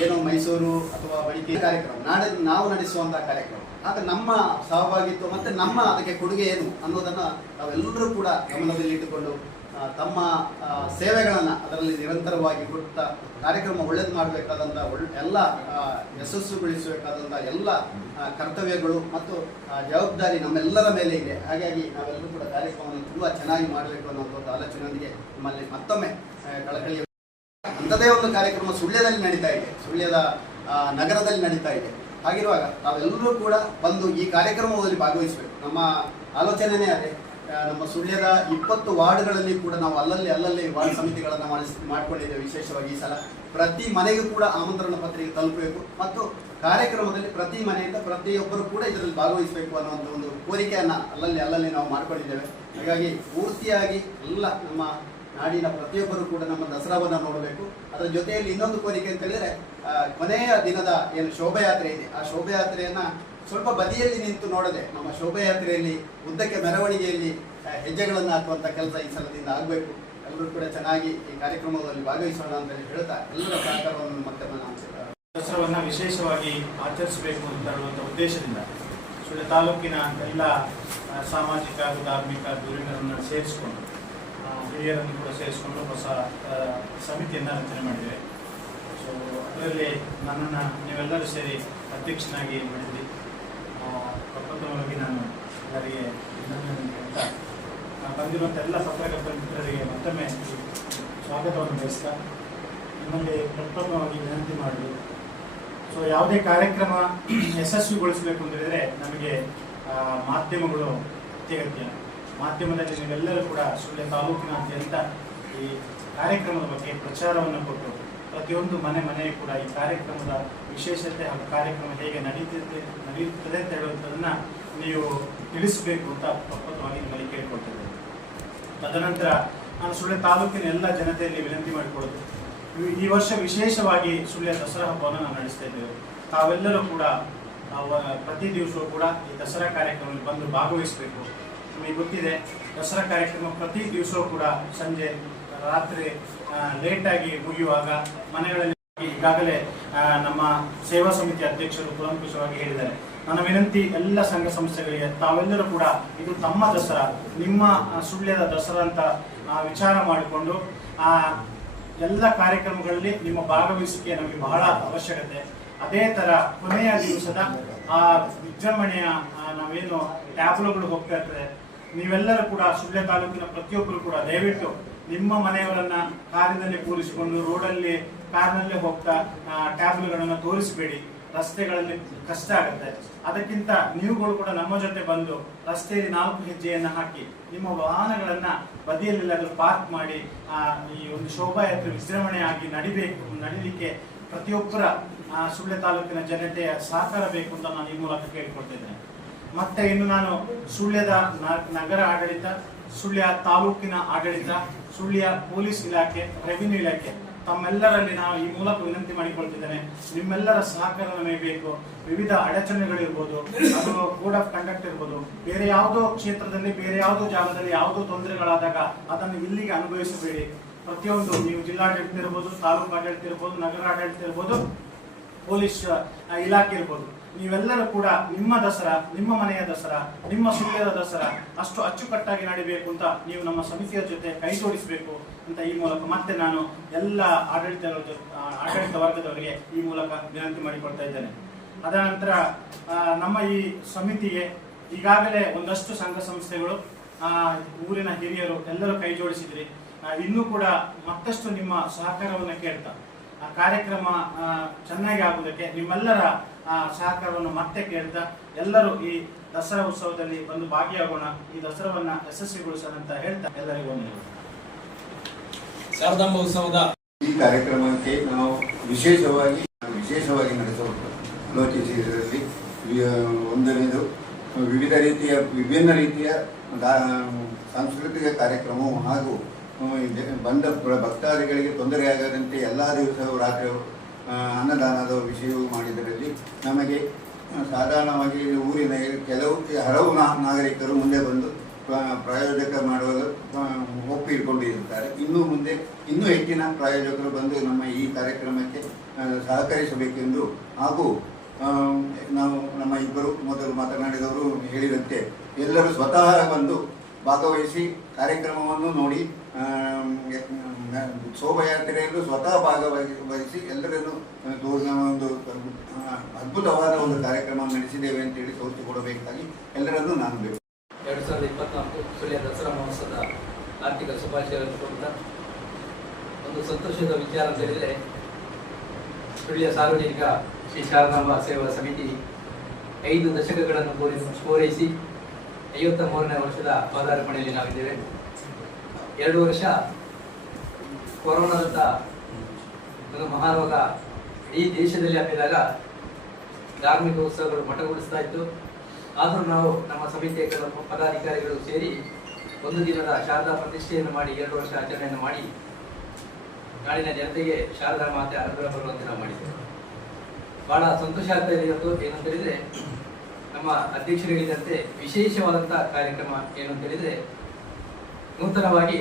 [SPEAKER 1] ಏನೋ ಮೈಸೂರು ಅಥವಾ ಬಳಿಕೆ ಕಾರ್ಯಕ್ರಮ ನಾಳೆ ನಾವು ನಡೆಸುವಂಥ ಕಾರ್ಯಕ್ರಮ. ಆದ್ರೆ ನಮ್ಮ ಸಹಭಾಗಿತ್ವ ಮತ್ತು ನಮ್ಮ ಅದಕ್ಕೆ ಕೊಡುಗೆ ಏನು ಅನ್ನೋದನ್ನು ನಾವೆಲ್ಲರೂ ಕೂಡ ಗಮನದಲ್ಲಿಟ್ಟುಕೊಂಡು ಆ, ತಮ್ಮ ಸೇವೆಗಳನ್ನು ಅದರಲ್ಲಿ ನಿರಂತರವಾಗಿ ಕೊಡ್ತಾ ಕಾರ್ಯಕ್ರಮ ಒಳ್ಳೇದು ಮಾಡಬೇಕಾದಂಥ ಒಳ್ಳೆ ಎಲ್ಲ ಯಶಸ್ಸುಗೊಳಿಸಬೇಕಾದಂಥ ಎಲ್ಲ ಕರ್ತವ್ಯಗಳು ಮತ್ತು ಜವಾಬ್ದಾರಿ ನಮ್ಮೆಲ್ಲರ ಮೇಲೆ ಇದೆ. ಹಾಗಾಗಿ ನಾವೆಲ್ಲರೂ ಕೂಡ ಕಾರ್ಯಕ್ರಮವನ್ನು ತುಂಬ ಚೆನ್ನಾಗಿ ಮಾಡಬೇಕು ಅನ್ನೋ ಒಂದು ಆಲೋಚನೆಯೊಂದಿಗೆ ನಮ್ಮಲ್ಲಿ ಮತ್ತೊಮ್ಮೆ ಕಳಕಳಿಯ ಅಂಥದೇ ಒಂದು ಕಾರ್ಯಕ್ರಮ ಸುಳ್ಯದಲ್ಲಿ ನಡೀತಾ ಇದೆ. ಸುಳ್ಯದ ನಗರದಲ್ಲಿ ನಡೀತಾ ಇದೆ. ಹಾಗಿರುವಾಗ ನಾವೆಲ್ಲರೂ ಕೂಡ ಬಂದು ಈ ಕಾರ್ಯಕ್ರಮದಲ್ಲಿ ಭಾಗವಹಿಸಬೇಕು. ನಮ್ಮ ಆಲೋಚನೆನೇ ಅದೇ. ನಮ್ಮ ಸುಳ್ಯದ ಇಪ್ಪತ್ತು ವಾರ್ಡ್ಗಳಲ್ಲಿ ಕೂಡ ನಾವು ಅಲ್ಲಲ್ಲಿ ಅಲ್ಲಲ್ಲಿ ವಾರ್ಡ್ ಸಮಿತಿಗಳನ್ನು ಮಾಡ್ಕೊಂಡಿದ್ದೇವೆ ವಿಶೇಷವಾಗಿ ಈ ಸಲ. ಪ್ರತಿ ಮನೆಗೂ ಕೂಡ ಆಮಂತ್ರಣ ಪತ್ರಿಕೆ ತಲುಪಬೇಕು. ಮತ್ತು ಕಾರ್ಯಕ್ರಮದಲ್ಲಿ ಪ್ರತಿ ಮನೆಯಿಂದ ಪ್ರತಿಯೊಬ್ಬರು ಕೂಡ ಇದರಲ್ಲಿ ಭಾಗವಹಿಸಬೇಕು ಅನ್ನುವಂಥ ಒಂದು ಕೋರಿಕೆಯನ್ನು ಅಲ್ಲಲ್ಲಿ ಅಲ್ಲಲ್ಲಿ ನಾವು ಮಾಡ್ಕೊಂಡಿದ್ದೇವೆ. ಹಾಗಾಗಿ ಪೂರ್ತಿಯಾಗಿ ಎಲ್ಲ ನಮ್ಮ ನಾಡಿನ ಪ್ರತಿಯೊಬ್ಬರು ಕೂಡ ನಮ್ಮ ದಸರಾವನ್ನು ನೋಡಬೇಕು. ಅದರ ಜೊತೆಯಲ್ಲಿ ಇನ್ನೊಂದು ಕೋರಿಕೆ ಅಂತ ಹೇಳಿದ್ರೆ ಕೊನೆಯ ದಿನದ ಏನು ಶೋಭಾಯಾತ್ರೆ ಇದೆ. ಆ ಶೋಭಾಯಾತ್ರೆಯನ್ನ ಸ್ವಲ್ಪ ಬದಿಯಲ್ಲಿ ನಿಂತು ನೋಡದೆ ನಮ್ಮ ಶೋಭಾಯಾತ್ರೆಯಲ್ಲಿ, ಉದ್ದಕ್ಕೆ ಮೆರವಣಿಗೆಯಲ್ಲಿ ಹೆಜ್ಜೆಗಳನ್ನು ಹಾಕುವಂಥ ಕೆಲಸ ಈ ಸಲದಿಂದ ಆಗಬೇಕು. ಎಲ್ಲರೂ ಕೂಡ ಚೆನ್ನಾಗಿ ಈ ಕಾರ್ಯಕ್ರಮದಲ್ಲಿ ಭಾಗವಹಿಸೋಣ ಅಂತ ಹೇಳಿ ಹೇಳ್ತಾ ಎಲ್ಲರ ಸಹಕಾರವನ್ನು ಮತ್ತೆ
[SPEAKER 2] ದಸರವನ್ನು ವಿಶೇಷವಾಗಿ ಆಚರಿಸಬೇಕು ಅಂತ ಹೇಳುವಂಥ ಉದ್ದೇಶದಿಂದ ಸುಳ್ಯ ತಾಲೂಕಿನ ಎಲ್ಲ ಸಾಮಾಜಿಕ ಹಾಗೂ ಧಾರ್ಮಿಕ ಧುರೀಣರನ್ನು ಸೇರಿಸಿಕೊಂಡು ಹಿರಿಯರನ್ನು ಕೂಡ ಸೇರಿಸಿಕೊಂಡು ಹೊಸ ಸಮಿತಿಯನ್ನು ರಚನೆ ಮಾಡಿದೆ ಸೊ ಅದರಲ್ಲಿ ನನ್ನನ್ನು ನೀವೆಲ್ಲರೂ ಸೇರಿ ಅಧ್ಯಕ್ಷನಾಗಿ ಮಾಡಿದ್ದೀವಿ ಪ್ರಪ್ರಥಮವಾಗಿ ನಾನು ಎಲ್ಲರಿಗೆ ಅಭಿನಂದನೆ ಬಂದಿರುವಂಥ ಎಲ್ಲ ಪತ್ರಕರ್ತರ ಮಿತ್ರರಿಗೆ ಮತ್ತೊಮ್ಮೆ ಸ್ವಾಗತವನ್ನು ಬಯಸ್ತಾ ನಿಮ್ಮಲ್ಲಿ ಪ್ರಥಮವಾಗಿ ವಿನಂತಿ ಮಾಡುವುದು ಸೊ ಯಾವುದೇ ಕಾರ್ಯಕ್ರಮ ಯಶಸ್ವಿಗೊಳಿಸಬೇಕು ಅಂತ ಹೇಳಿದರೆ ನಮಗೆ ಮಾಧ್ಯಮಗಳು ಅತ್ಯಗತ್ಯ. ಮಾಧ್ಯಮದಲ್ಲಿ ನೀವೆಲ್ಲರೂ ಕೂಡ ಸುಳ್ಯ ತಾಲೂಕಿನಾದ್ಯಂತ ಈ ಕಾರ್ಯಕ್ರಮದ ಬಗ್ಗೆ ಪ್ರಚಾರವನ್ನು ಕೊಟ್ಟು ಪ್ರತಿಯೊಂದು ಮನೆ ಮನೆಯೂ ಕೂಡ ಈ ಕಾರ್ಯಕ್ರಮದ ವಿಶೇಷತೆ ಹಾಗೂ ಕಾರ್ಯಕ್ರಮ ಹೇಗೆ ನಡೀತಿದೆ ನಡೆಯುತ್ತದೆ ಅಂತ ಹೇಳುವಂಥದ್ದನ್ನ ನೀವು ತಿಳಿಸಬೇಕು ಅಂತ ಪ್ರಪ್ರಥಮವಾಗಿ ನಿಮ್ಮಲ್ಲಿ ಕೇಳ್ಕೊಳ್ತಿದ್ದೇನೆ. ತದನಂತರ ನಾನು ಸುಳ್ಯ ತಾಲೂಕಿನ ಎಲ್ಲ ಜನತೆಯಲ್ಲಿ ವಿನಂತಿ ಮಾಡಿಕೊಳ್ಳೋದು ಈ- ವರ್ಷ ವಿಶೇಷವಾಗಿ ಸುಳ್ಯ ದಸರಾ ಹಬ್ಬವನ್ನು ನಾವು ನಡೆಸ್ತಾ ಇದ್ದೇವೆ ತಾವೆಲ್ಲರೂ ಕೂಡ ಪ್ರತಿ ದಿವಸವೂ ಕೂಡ ಈ ದಸರಾ ಕಾರ್ಯಕ್ರಮದಲ್ಲಿ ಬಂದು ಭಾಗವಹಿಸಬೇಕು. ನಿಮಗೆ ಗೊತ್ತಿದೆ, ದಸರಾ ಕಾರ್ಯಕ್ರಮ ಪ್ರತಿ ದಿವಸವೂ ಕೂಡ ಸಂಜೆ, ರಾತ್ರಿ ಲೇಟಾಗಿ ಮುಗಿಯುವಾಗ ಮನೆಗಳಲ್ಲಿ ಈಗಾಗಲೇ ನಮ್ಮ ಸೇವಾ ಸಮಿತಿ ಅಧ್ಯಕ್ಷರು ಕುಲಂಕುಷವಾಗಿ ಹೇಳಿದ್ದಾರೆ. ನನ್ನ ವಿನಂತಿ ಎಲ್ಲ ಸಂಘ ಸಂಸ್ಥೆಗಳಿಗೆ, ತಾವೆಲ್ಲರೂ ಕೂಡ ಇದು ತಮ್ಮ ದಸರಾ, ನಿಮ್ಮ ಸುಳ್ಯದ ದಸರಾ ಅಂತ ವಿಚಾರ ಮಾಡಿಕೊಂಡು, ಆ, ಎಲ್ಲ ಕಾರ್ಯಕ್ರಮಗಳಲ್ಲಿ ನಿಮ್ಮ ಭಾಗವಹಿಸಿಕೆ ನಮಗೆ ಬಹಳ ಅವಶ್ಯಕತೆ. ಅದೇ ತರ ಕೊನೆಯ ದಿವಸದ, ಆ, ವಿಜೃಂಭಣೆಯ ನಾವೇನು ಟ್ಯಾಬ್ಲೋಗಳು ಹೋಗ್ತಾ ಇರ್ತದೆ, ನೀವೆಲ್ಲರೂ ಕೂಡ ಸುಳ್ಯ ತಾಲೂಕಿನ ಪ್ರತಿಯೊಬ್ಬರು ಕೂಡ ದಯವಿಟ್ಟು ನಿಮ್ಮ ಮನೆಯವರನ್ನ ಕಾರಿನಲ್ಲಿ ಕೂರಿಸಿಕೊಂಡು, ರೋಡಲ್ಲಿ ಕಾರ್ನಲ್ಲೇ ಹೋಗ್ತಾ ಟ್ಯಾಬ್ಲುಗಳನ್ನು ತೋರಿಸಬೇಡಿ. ರಸ್ತೆಗಳಲ್ಲಿ ಕಷ್ಟ ಆಗುತ್ತೆ. ಅದಕ್ಕಿಂತ ನೀವುಗಳು ಕೂಡ ನಮ್ಮ ಜೊತೆ ಬಂದು ರಸ್ತೆಯಲ್ಲಿ ನಾಲ್ಕು ಹೆಜ್ಜೆಯನ್ನು ಹಾಕಿ, ನಿಮ್ಮ ವಾಹನಗಳನ್ನ ಬದಿಯಲ್ಲೆಲ್ಲಾದರೂ ಪಾರ್ಕ್ ಮಾಡಿ ಈ ಒಂದು ಶೋಭಾಯಾತ್ರೆ ವಿಜೃಂಭಣೆಯಾಗಿ ನಡಿಬೇಕು, ನಡಿಲಿಕ್ಕೆ ಪ್ರತಿಯೊಬ್ಬರ ಸುಳ್ಳೆ ತಾಲೂಕಿನ ಜನತೆಯ ಸಹಕಾರ ಬೇಕು ಅಂತ ನಾನು ಈ ಮೂಲಕ ಕೇಳಿಕೊಳ್ತಿದ್ದೇನೆ. ಮತ್ತೆ ಇನ್ನು ನಾನು ಸುಳ್ಯದ ನಗರ ಆಡಳಿತ, ಸುಳ್ಯ ತಾಲೂಕಿನ ಆಡಳಿತ, ಸುಳ್ಯ ಪೊಲೀಸ್ ಇಲಾಖೆ, ರೆವಿನ್ಯೂ ಇಲಾಖೆ ತಮ್ಮೆಲ್ಲರಲ್ಲಿ ನಾವು ಈ ಮೂಲಕ ವಿನಂತಿ ಮಾಡಿಕೊಳ್ತಿದ್ದೇನೆ. ನಿಮ್ಮೆಲ್ಲರ ಸಹಕಾರ ನಮಗೆ ಬೇಕು. ವಿವಿಧ ಅಡಚಣೆಗಳಿರ್ಬೋದು, ಅದು ಕೋಡ್ ಆಫ್ ಕಂಡಕ್ಟ್ ಇರ್ಬೋದು. ಬೇರೆ ಯಾವುದೋ ಕ್ಷೇತ್ರದಲ್ಲಿ, ಬೇರೆ ಯಾವುದೋ ಜಾಗದಲ್ಲಿ ಯಾವುದೋ ತೊಂದರೆಗಳಾದಾಗ ಅದನ್ನು ಇಲ್ಲಿಗೆ ಅನುಭವಿಸಬೇಡಿ. ಪ್ರತಿಯೊಂದು ನೀವು ಜಿಲ್ಲಾಡಳಿತ ಇರ್ಬೋದು, ತಾಲೂಕು ಆಡಳಿತ ಇರ್ಬೋದು, ನಗರ ಆಡಳಿತ ಇರ್ಬೋದು, ಪೊಲೀಸ್ ಇಲಾಖೆ ಇರ್ಬೋದು. ನೀವೆಲ್ಲರೂ ಕೂಡ ನಿಮ್ಮ ದಸರಾ, ನಿಮ್ಮ ಮನೆಯ ದಸರಾ, ನಿಮ್ಮ ಸುಳ್ಯದ ದಸರಾ ಅಷ್ಟು ಅಚ್ಚುಕಟ್ಟಾಗಿ ನಡಿಬೇಕು ಅಂತ ನೀವು ನಮ್ಮ ಸಮಿತಿಯ ಜೊತೆ ಕೈ ಜೋಡಿಸಬೇಕು. ಅಂತ ಈ ಮೂಲಕ ಮತ್ತೆ ನಾನು ಎಲ್ಲ ಆಡಳಿತ ಆಡಳಿತ ವರ್ಗದವರಿಗೆ ಈ ಮೂಲಕ ವಿನಂತಿ ಮಾಡಿಕೊಳ್ತಾ ಇದ್ದೇನೆ. ಅದರ ನಂತರ ನಮ್ಮ ಈ ಸಮಿತಿಗೆ ಈಗಾಗಲೇ ಒಂದಷ್ಟು ಸಂಘ ಸಂಸ್ಥೆಗಳು ಊರಿನ ಹಿರಿಯರು ಎಲ್ಲರೂ ಕೈ ಜೋಡಿಸಿದ್ರಿ. ಇನ್ನೂ ಕೂಡ ಮತ್ತಷ್ಟು ನಿಮ್ಮ ಸಹಕಾರವನ್ನು ಕೇಳ್ತಾ, ಆ ಕಾರ್ಯಕ್ರಮ ಚೆನ್ನಾಗಿ ಆಗುವುದಕ್ಕೆ ನಿಮ್ಮೆಲ್ಲರ ಸಹಕಾರವನ್ನು ಮತ್ತೆ ಕೇಳ್ತಾ, ಎಲ್ಲರೂ ಈ ದಸರಾ ಉತ್ಸವದಲ್ಲಿ ಬಂದು ಭಾಗಿಯಾಗೋಣ, ಈ ದಸರಾವನ್ನ ಯಶಸ್ವಿಗೊಳಿಸೋಣ ಅಂತ ಹೇಳ್ತಾ ಎಲ್ಲರಿಗೂ ವಂದನೆಗಳು
[SPEAKER 3] ಶಾರದಾಂಬ ಉತ್ಸವದ
[SPEAKER 4] ಈ ಕಾರ್ಯಕ್ರಮಕ್ಕೆ ನಾವು ವಿಶೇಷವಾಗಿ ವಿಶೇಷವಾಗಿ ನಡೆಸಬಹುದು. ಆಲೋಚಿಸಿದ್ದರಲ್ಲಿ ವಿ- ಒಂದನೇದು, ವಿವಿಧ ರೀತಿಯ, ವಿಭಿನ್ನ ರೀತಿಯ ಸಾಂಸ್ಕೃತಿಕ ಕಾರ್ಯಕ್ರಮವು ಹಾಗೂ ಬಂದ ಭಕ್ತಾದಿಗಳಿಗೆ ತೊಂದರೆಯಾಗದಂತೆ ಎಲ್ಲ ದಿವಸವೂ ರಾತ್ರಿ ಅನ್ನದಾನದ ವಿಷಯವು ಮಾಡಿದರಲ್ಲಿ ನಮಗೆ ಸಾಧಾರಣವಾಗಿ ಊರಿನ ಕೆಲವು, ಹಲವು ನಾಗರಿಕರು ಮುಂದೆ ಬಂದು ಪ್ರಾಯೋಜಕ ಮಾಡುವ ಒಪ್ಪಿ ಒಪ್ಪಿಕೊಂಡಿರುತ್ತಾರೆ ಇನ್ನು ಮುಂದೆ, ಇನ್ನೂ ಹೆಚ್ಚಿನ ಪ್ರಾಯೋಜಕರು ಬಂದು ನಮ್ಮ ಈ ಕಾರ್ಯಕ್ರಮಕ್ಕೆ ಸಹಕರಿಸಬೇಕೆಂದು ಹಾಗೂ ನಾವು ನಮ್ಮ ಇಬ್ಬರು ಮೊದಲು ಮಾತನಾಡಿದವರು ಹೇಳಿದಂತೆ ಎಲ್ಲರೂ ಸ್ವತಃ ಬಂದು ಭಾಗವಹಿಸಿ ಕಾರ್ಯಕ್ರಮವನ್ನು ನೋಡಿ ಶೋಭಾಯಾತ್ರೆಯಲ್ಲೂ ಸ್ವತಃ ಭಾಗವಹಿಸಿ ಎಲ್ಲರನ್ನು ಒಂದು ಅದ್ಭುತವಾದ ಒಂದು ಕಾರ್ಯಕ್ರಮ ನಡೆಸಿದ್ದೇವೆ ಅಂತೇಳಿ ತೋರಿಸಿಕೊಡಬೇಕಾಗಿ ಎಲ್ಲರನ್ನೂ ನಾನು ಬೇಕು
[SPEAKER 3] ಎರಡು ಸಾವಿರದ ಇಪ್ಪತ್ನಾಲ್ಕು ಸುಳ್ಯ ದಸರಾ ಮಹೋತ್ಸವದ ಆರ್ಥಿಕ ಶುಭಾಶಯಗಳನ್ನು ಕೊಡ್ತಾ ಒಂದು ಸಂತೋಷದ ವಿಚಾರ ಅಂತ ಹೇಳಿದರೆ ಸುಳ್ಯ ಸಾರ್ವಜನಿಕ ಶ್ರೀ ಶಾರದಾಂಬ ಸೇವಾ ಸಮಿತಿ ಐದು ದಶಕಗಳನ್ನು ಪೂರೈಸಿ ಐವತ್ತ ಮೂರನೇ ವರ್ಷದ ಪಾದಾರ್ಪಣೆಯಲ್ಲಿ ನಾವಿದ್ದೇವೆ. ಎರಡು ವರ್ಷ ಕೊರೋನಾದಂಥ ಒಂದು ಮಹಾರೋಗ ಇಡೀ ದೇಶದಲ್ಲಿ ಹಬ್ಬಿದಾಗ ಧಾರ್ಮಿಕ ಉತ್ಸವಗಳು ಮಠಗೊಳಿಸ್ತಾ ಇತ್ತು. ಆದರೂ ನಾವು ನಮ್ಮ ಸಮಿತಿಯ ಕೆಲವು ಪದಾಧಿಕಾರಿಗಳು ಸೇರಿ ಒಂದು ದಿನದ ಶಾರದಾ ಪ್ರತಿಷ್ಠೆಯನ್ನು ಮಾಡಿ, ಎರಡು ವರ್ಷ ಆಚರಣೆಯನ್ನು ಮಾಡಿ ನಾಡಿನ ಜನತೆಗೆ ಶಾರದಾ ಮಾತೆ ಅನುಗ್ರಹ ಬರುವಂತೆ ನಾವು ಮಾಡಿದ್ದೇವೆ. ಬಹಳ ಸಂತೋಷ ಆಗ್ತಾ ಇದೆ ಇವತ್ತು. ಏನಂತ ಹೇಳಿದ್ರೆ, ನಮ್ಮ ಅಧ್ಯಕ್ಷರು ಹೇಳಿದಂತೆ ವಿಶೇಷವಾದಂತಹ ಕಾರ್ಯಕ್ರಮ ಏನು ಅಂತ ಹೇಳಿದ್ರೆ, ನೂತನವಾಗಿ